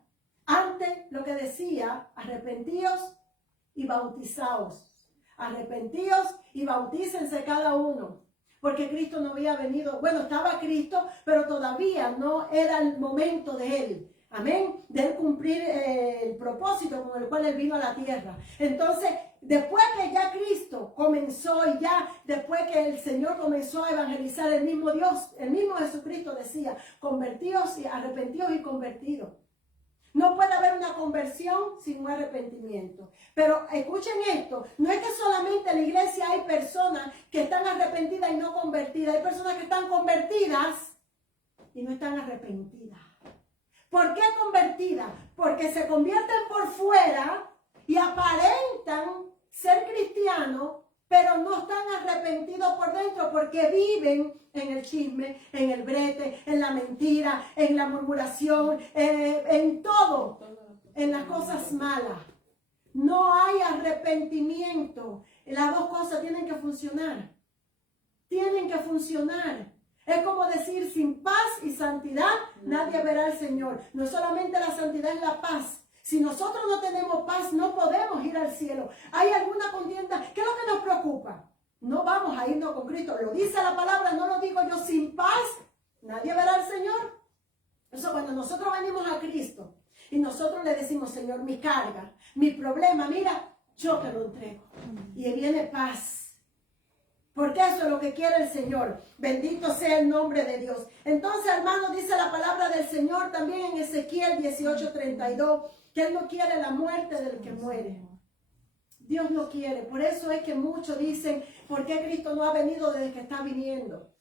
antes lo que decía, arrepentíos y bautizaos. Arrepentíos y bautícense cada uno. Porque Cristo no había venido, bueno, estaba Cristo, pero todavía no era el momento de Él. Amén. De Él cumplir el propósito con el cual Él vino a la tierra. Entonces, después que ya Cristo comenzó y ya después que el Señor comenzó a evangelizar, el mismo Dios, el mismo Jesucristo decía, convertíos y arrepentidos y convertidos. No puede haber una conversión sin un arrepentimiento. Pero escuchen esto, no es que solamente en la iglesia hay personas que están arrepentidas y no convertidas. Hay personas que están convertidas y no están arrepentidas. ¿Por qué convertidas? Porque se convierten por fuera y aparentan ser cristianos, pero no están arrepentidos por dentro porque viven en el chisme, en el brete, en la mentira, en la murmuración, en todo, en las cosas malas. No hay arrepentimiento. Las dos cosas tienen que funcionar. Tienen que funcionar. Es como decir, sin paz y santidad, nadie verá al Señor. No solamente la santidad es la paz. Si nosotros no tenemos paz, no podemos ir al cielo. ¿Hay alguna contienda? ¿Qué es lo que nos preocupa? No vamos a irnos con Cristo. Lo dice la palabra, no lo digo yo. Sin paz, nadie verá al Señor. Eso cuando nosotros venimos a Cristo y nosotros le decimos, Señor, mi carga, mi problema, mira, yo te lo entrego. Y viene paz. Porque eso es lo que quiere el Señor. Bendito sea el nombre de Dios. Entonces, hermano, dice la palabra del Señor también en Ezequiel 18:32, que Él no quiere la muerte del que muere. Dios no quiere. Por eso es que muchos dicen, ¿por qué Cristo no ha venido desde que está viniendo?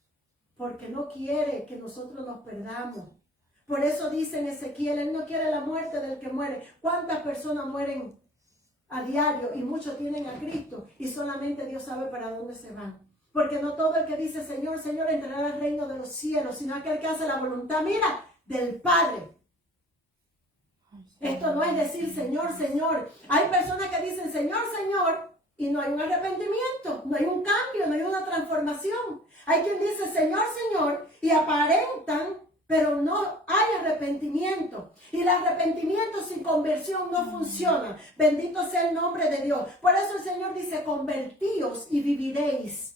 Porque no quiere que nosotros nos perdamos. Por eso dice en Ezequiel, Él no quiere la muerte del que muere. ¿Cuántas personas mueren a diario? Y muchos tienen a Cristo y solamente Dios sabe para dónde se van. Porque no todo el que dice Señor, Señor entrará al reino de los cielos, sino aquel que hace la voluntad, mira, del Padre. Esto no es decir Señor, Señor. Hay personas que dicen Señor, Señor y no hay un arrepentimiento, no hay un cambio, no hay una transformación. Hay quien dice Señor, Señor y aparentan, pero no hay arrepentimiento. Y el arrepentimiento sin conversión no funciona. Bendito sea el nombre de Dios. Por eso el Señor dice, convertíos y viviréis.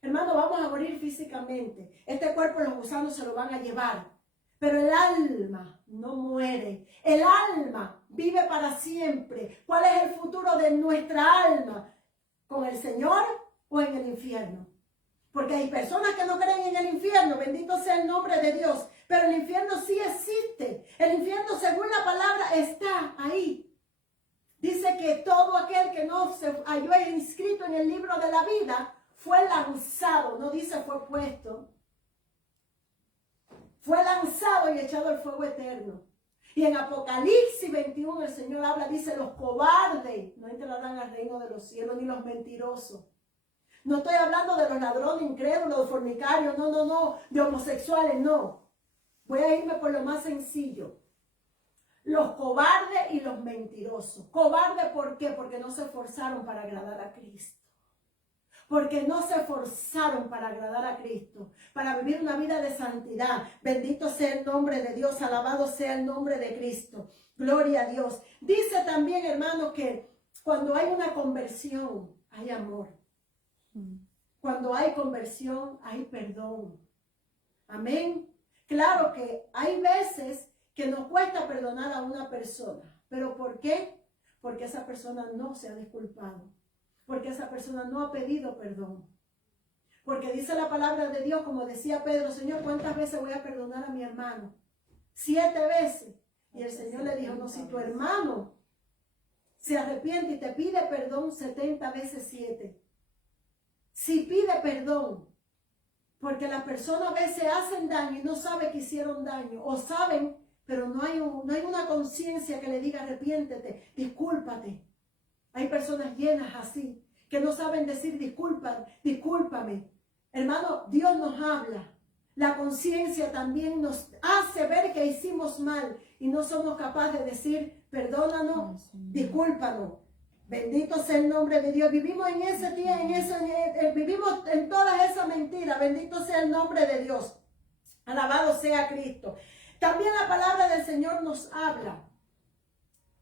Hermano, vamos a morir físicamente. Este cuerpo los gusanos se lo van a llevar. Pero el alma no muere. El alma vive para siempre. ¿Cuál es el futuro de nuestra alma? ¿Con el Señor o en el infierno? Porque hay personas que no creen en el infierno. Bendito sea el nombre de Dios. Pero el infierno sí existe. El infierno, según la palabra, está ahí. Dice que todo aquel que no se halló inscrito en el libro de la vida fue lanzado. No dice fue puesto. Fue lanzado y echado al fuego eterno. Y en Apocalipsis 21 el Señor habla, dice, los cobardes no entrarán al reino de los cielos, ni los mentirosos. No estoy hablando de los ladrones incrédulos, de fornicarios, no, de homosexuales, no. Voy a irme por lo más sencillo. Los cobardes y los mentirosos. Cobardes, ¿por qué? Porque no se esforzaron para agradar a Cristo. Porque no se esforzaron para agradar a Cristo, para vivir una vida de santidad. Bendito sea el nombre de Dios, alabado sea el nombre de Cristo. Gloria a Dios. Dice también, hermanos, que cuando hay una conversión, hay amor. Cuando hay conversión, hay perdón. Amén. Claro que hay veces que nos cuesta perdonar a una persona. ¿Pero por qué? Porque esa persona no se ha disculpado. Porque esa persona no ha pedido perdón. Porque dice la palabra de Dios, como decía Pedro, Señor, ¿cuántas veces voy a perdonar a mi hermano? 7 veces. Y el Señor le dijo, no, si tu hermano se arrepiente y te pide perdón 70 veces 7. Si pide perdón, porque las personas a veces hacen daño y no saben que hicieron daño, o saben, pero no hay una conciencia que le diga arrepiéntete, discúlpate. Hay personas llenas así, que no saben decir discúlpame. Hermano, Dios nos habla. La conciencia también nos hace ver que hicimos mal y no somos capaces de decir perdónanos, discúlpanos. Bendito sea el nombre de Dios. Vivimos en ese día, vivimos en todas esas mentiras. Bendito sea el nombre de Dios. Alabado sea Cristo. También la palabra del Señor nos habla.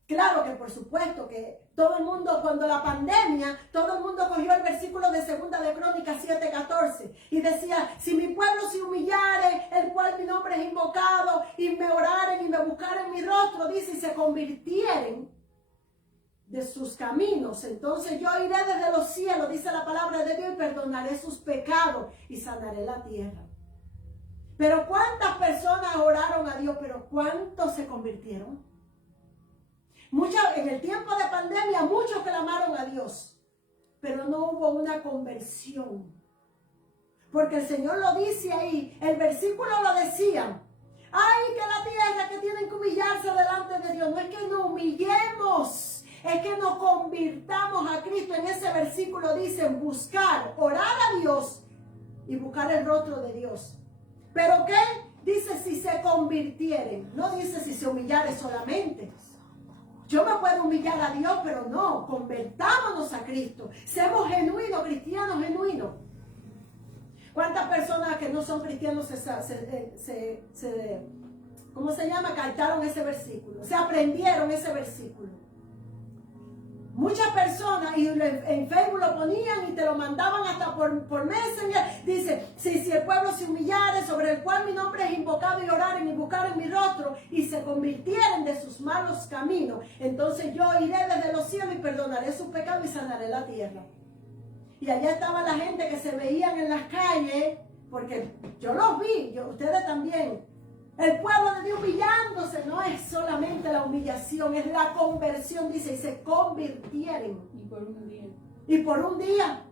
Claro que por supuesto que todo el mundo, cuando la pandemia, todo el mundo cogió el versículo de 2 de Crónicas 7:14 y decía, si mi pueblo se humillare, el cual mi nombre es invocado, y me oraren y me buscaren mi rostro, dice, y se convirtieren de sus caminos, entonces yo iré desde los cielos, dice la palabra de Dios, y perdonaré sus pecados y sanaré la tierra. Pero ¿cuántas personas oraron a Dios? Pero ¿cuántos se convirtieron? En el tiempo de pandemia, muchos clamaron a Dios, pero no hubo una conversión. Porque el Señor lo dice ahí, el versículo lo decía, ay, que la tierra, que tienen que humillarse delante de Dios. No es que nos humillemos, es que nos convirtamos a Cristo. En ese versículo dicen buscar, orar a Dios y buscar el rostro de Dios. ¿Pero qué? Dice si se convirtieren, no dice si se humillare solamente. Yo me puedo humillar a Dios, pero no, convertámonos a Cristo. Seamos genuinos, cristianos genuinos. ¿Cuántas personas que no son cristianos ¿cómo se llama? Cantaron ese versículo, se aprendieron ese versículo. Muchas personas, y en Facebook lo ponían y te lo mandaban hasta por Messenger. Dice, si el pueblo se humillare, sobre el cual mi nombre es invocado, y oraren y buscaren mi rostro, y se convirtieren de sus malos caminos, entonces yo iré desde los cielos y perdonaré sus pecados y sanaré la tierra. Y allá estaba la gente que se veían en las calles, porque yo los vi, ustedes también. El pueblo de Dios humillándose, no es solamente la humillación, es la conversión, dice, y se convirtieron. Y por un día. Y por un día.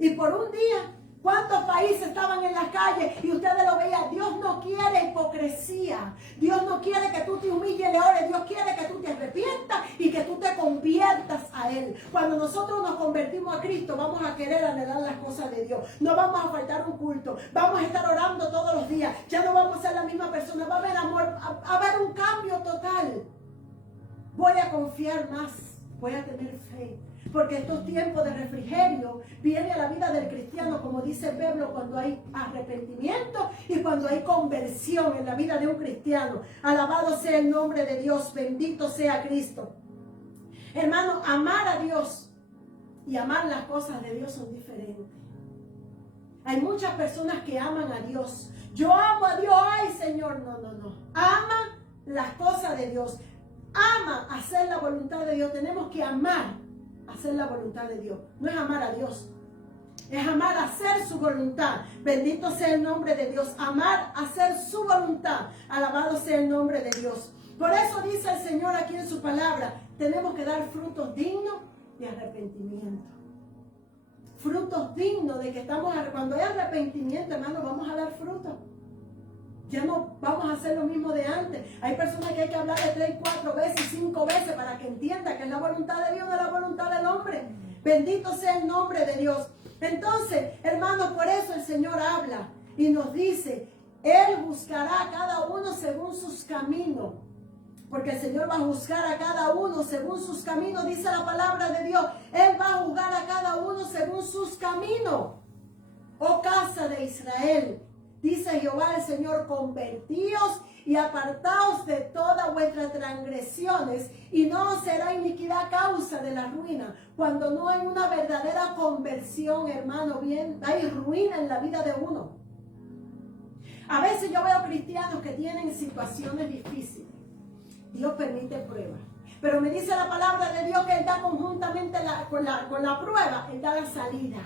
Y por un día. ¿Cuántos países estaban en las calles y ustedes lo veían? Dios no quiere hipocresía. Dios no quiere que tú te humilles y le ores. Dios quiere que tú te arrepientas y que tú te conviertas a Él. Cuando nosotros nos convertimos a Cristo, vamos a querer anhelar las cosas de Dios. No vamos a faltar un culto. Vamos a estar orando todos los días. Ya no vamos a ser la misma persona. Va a haber amor, va a haber un cambio total. Voy a confiar más. Voy a tener fe. Porque estos tiempos de refrigerio viene a la vida del cristiano, como dice Pablo, cuando hay arrepentimiento y cuando hay conversión en la vida de un cristiano. Alabado sea el nombre de Dios, bendito sea Cristo. Hermano, amar a Dios y amar las cosas de Dios son diferentes. Hay muchas personas que aman a Dios. Yo amo a Dios, ay Señor, no. Ama las cosas de Dios. Ama hacer la voluntad de Dios. Tenemos que amar hacer la voluntad de Dios. No es amar a Dios, es amar hacer su voluntad. Bendito sea el nombre de Dios. Amar hacer su voluntad. Alabado sea el nombre de Dios. Por eso dice el Señor aquí en su palabra, tenemos que dar frutos dignos de arrepentimiento. Frutos dignos de que estamos, cuando hay arrepentimiento, hermano, vamos a dar frutos. Ya no vamos a hacer lo mismo de antes. Hay personas que hay que hablarle 3, 4 veces, 5 veces para que entienda que es la voluntad de Dios, no es la voluntad del hombre. Bendito sea el nombre de Dios. Entonces, hermanos, por eso el Señor habla y nos dice, Él buscará a cada uno según sus caminos. Porque el Señor va a juzgar a cada uno según sus caminos, dice la palabra de Dios. Él va a juzgar a cada uno según sus caminos. Oh casa de Israel, dice Jehová el Señor, convertíos y apartaos de todas vuestras transgresiones, y no será iniquidad causa de la ruina. Cuando no hay una verdadera conversión, hermano, bien, hay ruina en la vida de uno. A veces yo veo cristianos que tienen situaciones difíciles. Dios permite pruebas. Pero me dice la palabra de Dios que Él da conjuntamente con la prueba, Él da la salida.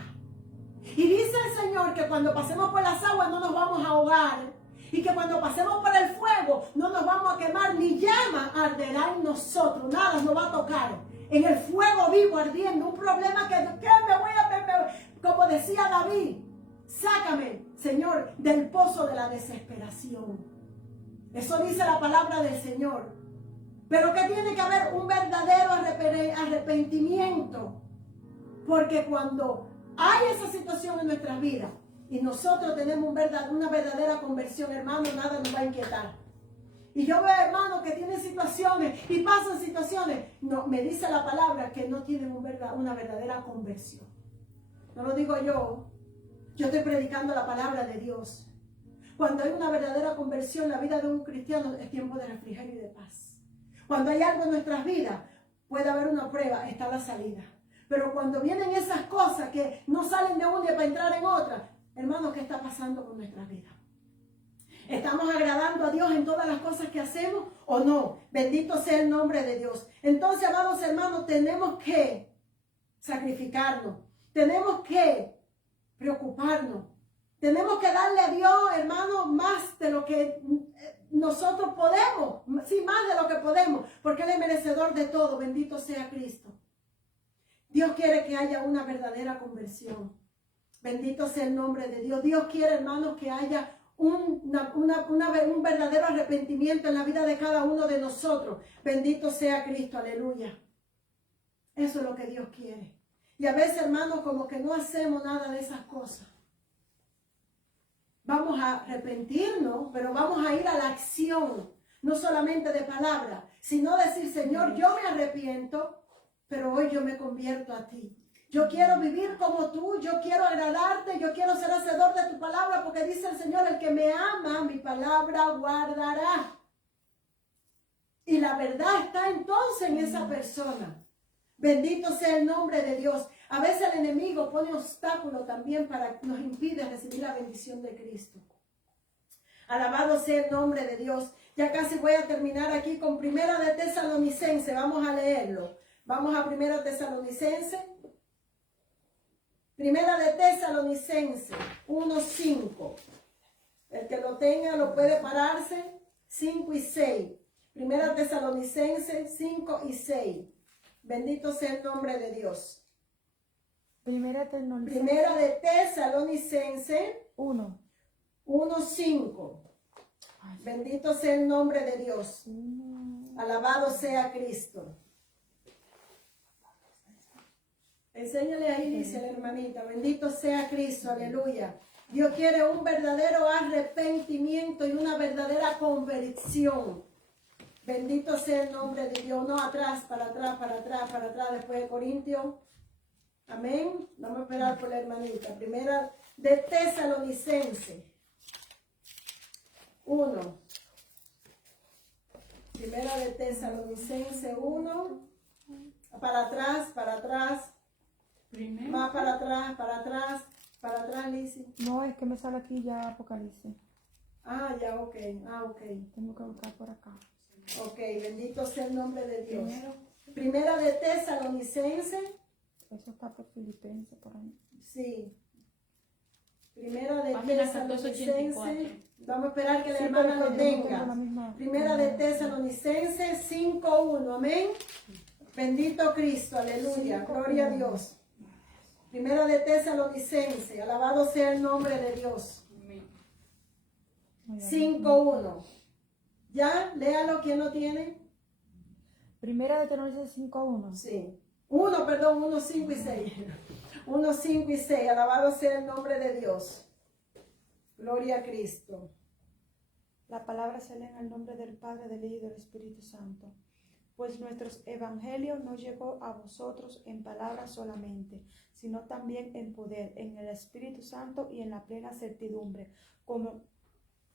Y dice el Señor que cuando pasemos por las aguas no nos vamos a ahogar. Y que cuando pasemos por el fuego no nos vamos a quemar, ni llama arderá en nosotros. Nada nos va a tocar. En el fuego vivo ardiendo. Un problema que me voy a... Como decía David, sácame, Señor, del pozo de la desesperación. Eso dice la palabra del Señor. Pero que tiene que haber un verdadero arrepentimiento. Porque cuando hay esa situación en nuestras vidas y nosotros tenemos una verdadera conversión, hermano, nada nos va a inquietar. Y yo veo hermanos que tienen situaciones y pasan situaciones. No, me dice la palabra que no tienen una verdadera conversión. No lo digo yo. Yo estoy predicando la palabra de Dios. Cuando hay una verdadera conversión, la vida de un cristiano es tiempo de refrigerio y de paz. Cuando hay algo en nuestras vidas, puede haber una prueba, está la salida. Pero cuando vienen esas cosas que no salen de una para entrar en otra, hermanos, ¿qué está pasando con nuestras vidas? ¿Estamos agradando a Dios en todas las cosas que hacemos o no? Bendito sea el nombre de Dios. Entonces, amados hermanos, tenemos que sacrificarnos. Tenemos que preocuparnos. Tenemos que darle a Dios, hermano, más de lo que nosotros podemos. Sí, más de lo que podemos. Porque Él es merecedor de todo. Bendito sea Cristo. Dios quiere que haya una verdadera conversión. Bendito sea el nombre de Dios. Dios quiere, hermanos, que haya un verdadero arrepentimiento en la vida de cada uno de nosotros. Bendito sea Cristo. Aleluya. Eso es lo que Dios quiere. Y a veces, hermanos, como que no hacemos nada de esas cosas. Vamos a arrepentirnos, pero vamos a ir a la acción, no solamente de palabra, sino decir, Señor, yo me arrepiento, pero hoy yo me convierto a ti. Yo quiero vivir como tú, yo quiero agradarte, yo quiero ser hacedor de tu palabra, porque dice el Señor, el que me ama, mi palabra guardará. Y la verdad está entonces en esa persona. Bendito sea el nombre de Dios. A veces el enemigo pone obstáculos también para que nos impide recibir la bendición de Cristo. Alabado sea el nombre de Dios. Ya casi voy a terminar aquí con Primera de Tesalonicenses. Vamos a leerlo. Vamos a Primera Tesalonicenses. Primera de Tesalonicenses 1:5. El que lo tenga lo puede pararse. 5 y 6. Primera Tesalonicenses 5 y 6. Bendito sea el nombre de Dios. Primera de Tesalonicenses 1:5. Bendito sea el nombre de Dios. Alabado sea Cristo. Enséñale ahí, dice la hermanita. Bendito sea Cristo, aleluya. Dios quiere un verdadero arrepentimiento y una verdadera conversión. Bendito sea el nombre de Dios. No atrás, para atrás, para atrás, para atrás. Después de Corintios. Amén. Vamos a esperar por la hermanita. Primera de Tesalonicenses 1. Primera de Tesalonicenses 1. Para atrás, para atrás. Primero. Más para atrás, para atrás. Para atrás, Lizzy. No, es que me sale aquí ya Apocalipsis. Ah, ya, ok. Ah, ok. Tengo que buscar por acá. Ok, bendito sea el nombre de Dios. Primero. Primera de Tesalonicenses. Eso está por Filipenses, por ahí. Sí. Primera de Página Tesalonicenses. 1484. Vamos a esperar que la Sí, hermana pero lo yo no tengo la tenga. misma. Primera de Tesalonicenses 5:1. Amén. Bendito Cristo, aleluya. 5:1. Gloria a Dios. Primera de Tesalonicenses. Alabado sea el nombre de Dios. 5:1. ¿Ya? Léalo. ¿Quién lo tiene? Primera de Tesalonicenses 5:1. Sí. 1, perdón, 1, 5 y 6. 1, 5 y 6. Alabado sea el nombre de Dios. Gloria a Cristo. La palabra se lee en el nombre del Padre, del Hijo y del Espíritu Santo. Pues nuestro evangelio no llegó a vosotros en palabras solamente, sino también en poder, en el Espíritu Santo y en la plena certidumbre, como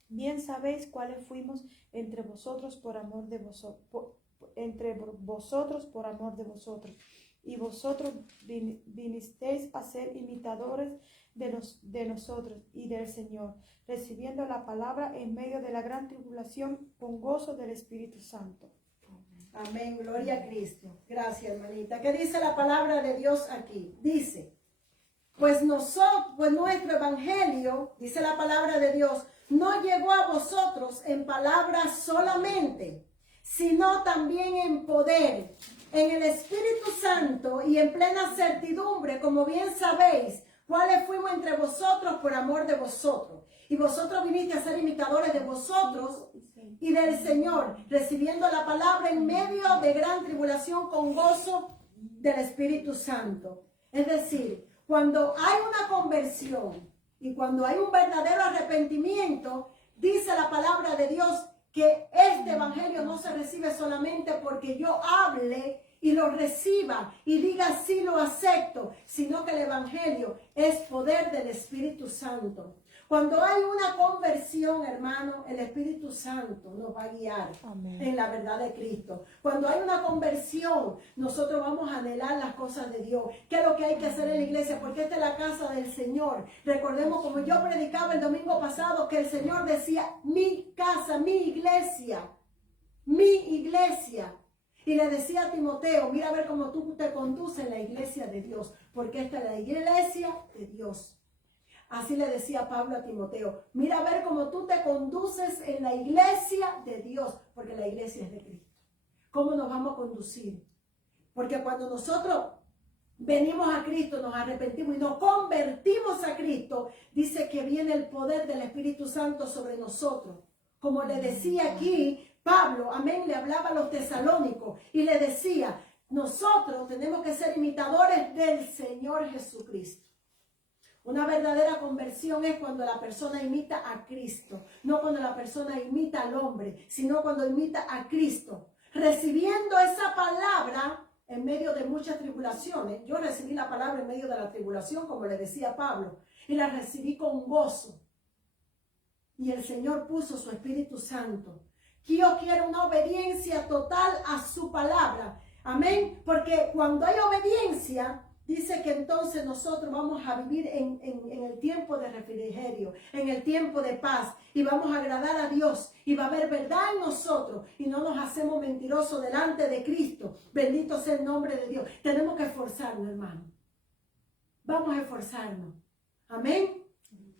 bien sabéis cuáles fuimos entre vosotros por amor de vosotros, por amor de vosotros. Y vosotros vinisteis a ser imitadores de nosotros y del Señor, recibiendo la palabra en medio de la gran tribulación con gozo del Espíritu Santo. Amén, gloria a Cristo. Gracias, hermanita. ¿Qué dice la palabra de Dios aquí? Dice, pues nuestro evangelio, dice la palabra de Dios, no llegó a vosotros en palabras solamente, sino también en poder, en el Espíritu Santo y en plena certidumbre, como bien sabéis, cuáles fuimos entre vosotros por amor de vosotros. Y vosotros viniste a ser imitadores de vosotros y del Señor, recibiendo la palabra en medio de gran tribulación con gozo del Espíritu Santo. Es decir, cuando hay una conversión y cuando hay un verdadero arrepentimiento, dice la palabra de Dios que este evangelio no se recibe solamente porque yo hable y lo reciba y diga sí lo acepto, sino que el evangelio es poder del Espíritu Santo. Cuando hay una conversión, hermano, el Espíritu Santo nos va a guiar en la verdad de Cristo. Cuando hay una conversión, nosotros vamos a anhelar las cosas de Dios. ¿Qué es lo que hay que hacer en la iglesia? Porque esta es la casa del Señor. Recordemos, como yo predicaba el domingo pasado, que el Señor decía, mi casa, mi iglesia, mi iglesia. Y le decía a Timoteo, mira a ver cómo tú te conduces en la iglesia de Dios, porque esta es la iglesia de Dios. Así le decía Pablo a Timoteo, mira a ver cómo tú te conduces en la iglesia de Dios, porque la iglesia es de Cristo. ¿Cómo nos vamos a conducir? Porque cuando nosotros venimos a Cristo, nos arrepentimos y nos convertimos a Cristo, dice que viene el poder del Espíritu Santo sobre nosotros. Como le decía aquí Pablo, amén, le hablaba a los tesalónicos y le decía, nosotros tenemos que ser imitadores del Señor Jesucristo. Una verdadera conversión es cuando la persona imita a Cristo, no cuando la persona imita al hombre, sino cuando imita a Cristo, recibiendo esa palabra en medio de muchas tribulaciones. Yo recibí la palabra en medio de la tribulación, como le decía Pablo, y la recibí con gozo. Y el Señor puso su Espíritu Santo. Yo quiero una obediencia total a su palabra. Amén. Porque cuando hay obediencia, dice que entonces nosotros vamos a vivir en el tiempo de refrigerio, en el tiempo de paz, y vamos a agradar a Dios, y va a haber verdad en nosotros, y no nos hacemos mentirosos delante de Cristo. Bendito sea el nombre de Dios. Tenemos que esforzarnos, hermano. Vamos a esforzarnos. Amén.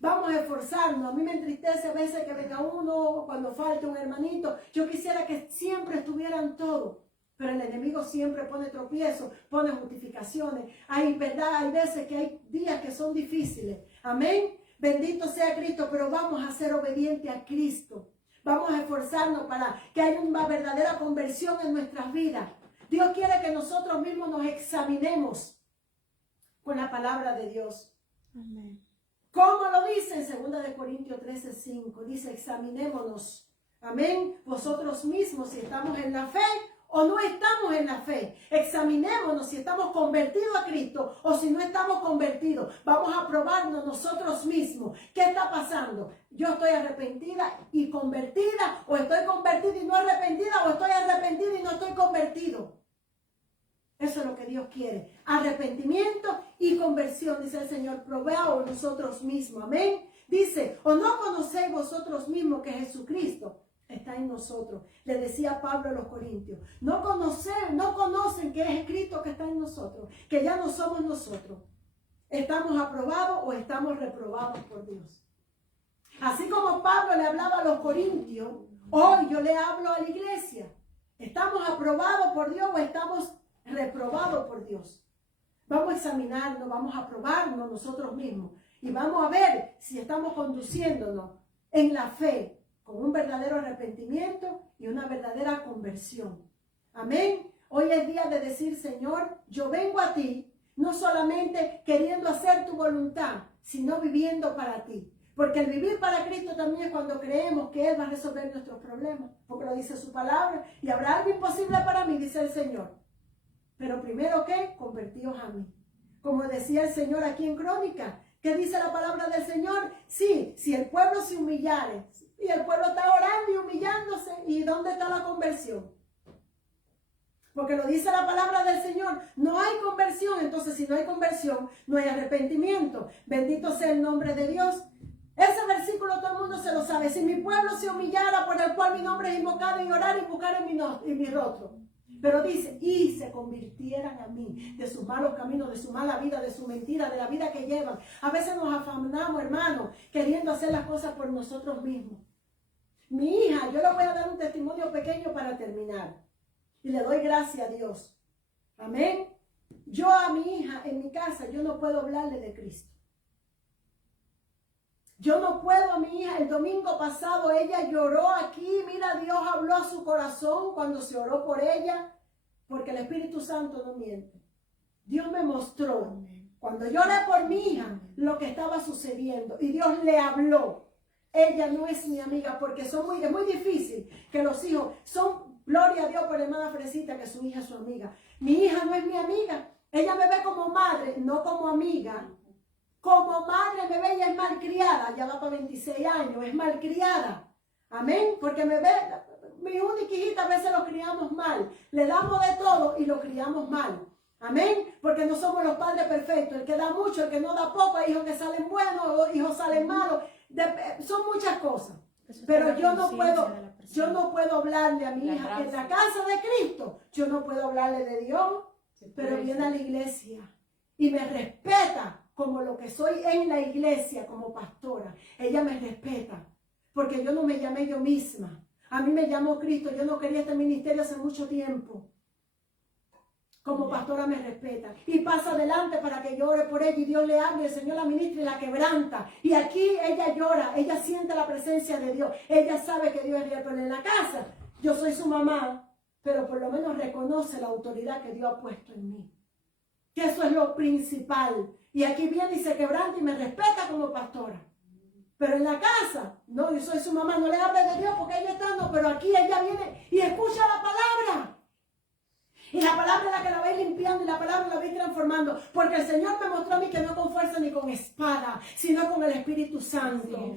Vamos a esforzarnos. A mí me entristece a veces que venga uno cuando falte un hermanito. Yo quisiera que siempre estuvieran todos. Pero el enemigo siempre pone tropiezos, pone justificaciones. Hay verdad, hay veces que hay días que son difíciles. Amén. Bendito sea Cristo, pero vamos a ser obedientes a Cristo. Vamos a esforzarnos para que haya una verdadera conversión en nuestras vidas. Dios quiere que nosotros mismos nos examinemos con la palabra de Dios. Amén. ¿Cómo lo dice en 2 Corintios 13:5? Dice, examinémonos. Amén. Vosotros mismos, si estamos en la fe o no estamos en la fe. Examinémonos si estamos convertidos a Cristo o si no estamos convertidos. Vamos a probarnos nosotros mismos. ¿Qué está pasando? ¿Yo estoy arrepentida y convertida? ¿O estoy convertida y no arrepentida? ¿O estoy arrepentida y no estoy convertido? Eso es lo que Dios quiere. Arrepentimiento y conversión, dice el Señor. Probaos nosotros mismos. Amén. Dice, ¿o no conocéis vosotros mismos que Jesucristo está en nosotros? Le decía Pablo a los Corintios. No conocen que es Cristo que está en nosotros. Que ya no somos nosotros. ¿Estamos aprobados o estamos reprobados por Dios? Así como Pablo le hablaba a los Corintios, hoy yo le hablo a la iglesia. ¿Estamos aprobados por Dios o estamos reprobados por Dios? Vamos a examinarnos, vamos a probarnos nosotros mismos y vamos a ver si estamos conduciéndonos en la fe con un verdadero arrepentimiento y una verdadera conversión. Amén. Hoy es día de decir, Señor, yo vengo a ti, No solamente queriendo hacer tu voluntad, sino viviendo para ti. Porque el vivir para Cristo también es cuando creemos que Él va a resolver nuestros problemas. Porque lo dice su palabra. Y habrá algo imposible para mí, dice el Señor. Pero primero, ¿qué? Convertíos a mí. Como decía el Señor aquí en Crónica. ¿Qué dice la palabra del Señor? Sí, si el pueblo se humillare. Y el pueblo está orando y humillándose. ¿Y dónde está la conversión? Porque lo dice la palabra del Señor, no hay conversión. Entonces, si no hay conversión, no hay arrepentimiento. Bendito sea el nombre de Dios. Ese versículo todo el mundo se lo sabe. Si mi pueblo se humillara, por el cual mi nombre es invocado, y orar y buscar en mi rostro. Pero dice, y se convirtieran a mí de sus malos caminos, de su mala vida, de su mentira, de la vida que llevan. A veces nos afanamos, hermanos, queriendo hacer las cosas por nosotros mismos. Mi hija, yo le voy a dar un testimonio pequeño para terminar. Y le doy gracias a Dios. Amén. Yo a mi hija en mi casa, yo no puedo hablarle de Cristo. Yo no puedo a mi hija. El domingo pasado ella lloró aquí. Mira, Dios habló a su corazón cuando se oró por ella. Porque el Espíritu Santo no miente. Dios me mostró, cuando lloré por mi hija, lo que estaba sucediendo. Y Dios le habló. Ella no es mi amiga porque es muy difícil que los hijos son... Gloria a Dios por la hermana Fresita, que su hija es su amiga. Mi hija no es mi amiga. Ella me ve como madre, no como amiga. Como madre me ve, ella es malcriada. Ya va para 26 años, es malcriada. Amén. Porque me ve, mi única hijita a veces lo criamos mal. Le damos de todo y lo criamos mal. Amén. Porque no somos los padres perfectos. El que da mucho, el que no da poco. Hay hijos que salen buenos, hijos salen malos. Son muchas cosas. Pero yo no puedo hablarle a mi hija en la casa de Cristo. Yo no puedo hablarle de Dios, pero viene a la iglesia y me respeta como lo que soy en la iglesia, como pastora. Ella me respeta, porque yo no me llamé yo misma. A mí me llamó Cristo. Yo no quería este ministerio hace mucho tiempo. Como pastora me respeta y pasa adelante para que yo ore por ella y Dios le hable, el Señor la ministra y la quebranta. Y aquí ella llora, ella siente la presencia de Dios, ella sabe que Dios es real. Pero en la casa yo soy su mamá, pero por lo menos reconoce la autoridad que Dios ha puesto en mí. Que eso es lo principal. Y aquí viene y se quebranta y me respeta como pastora. Pero en la casa, no, yo soy su mamá, no le hable de Dios porque ella está, no, pero aquí ella viene y escucha la palabra. Y la palabra es la que la vais limpiando y la palabra la vais transformando. Porque el Señor me mostró a mí que no con fuerza ni con espada, sino con el Espíritu Santo.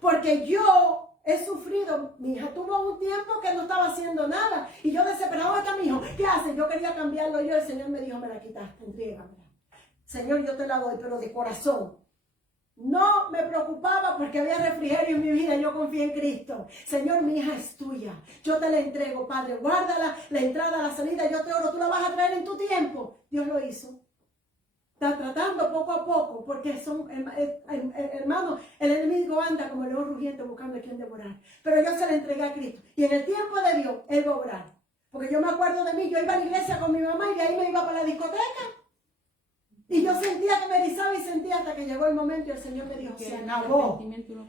Porque yo he sufrido, mi hija tuvo un tiempo que no estaba haciendo nada. Y yo desesperado, está mi hijo, ¿qué hace? Yo quería cambiarlo yo, el Señor me dijo, me la quitaste, entrégamela. Señor, yo te la doy, pero de corazón. No me preocupaba porque había refrigerio en mi vida, yo confié en Cristo. Señor, mi hija es tuya, yo te la entrego, Padre, guárdala, la entrada, la salida, yo te oro, tú la vas a traer en tu tiempo. Dios lo hizo. Está tratando poco a poco, porque son hermanos, el enemigo anda como león rugiente buscando a quien devorar. Pero yo se la entregué a Cristo, y en el tiempo de Dios, Él va a obrar. Porque yo me acuerdo de mí, yo iba a la iglesia con mi mamá y de ahí me iba para la discoteca. Y yo sentía que me erizaba y sentía hasta que llegó el momento y el Señor me dijo, se acabó.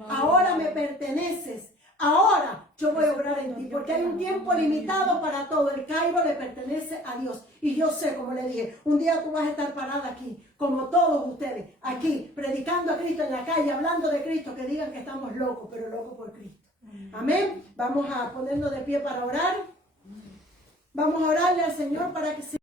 Ahora me perteneces. Ahora yo voy a obrar en ti. Porque hay un tiempo limitado para todo. El Cairo le pertenece a Dios. Y yo sé, como le dije, un día tú vas a estar parada aquí, como todos ustedes, aquí, predicando a Cristo en la calle, hablando de Cristo, que digan que estamos locos, pero locos por Cristo. Amén. Vamos a ponernos de pie para orar. Vamos a orarle al Señor para que se...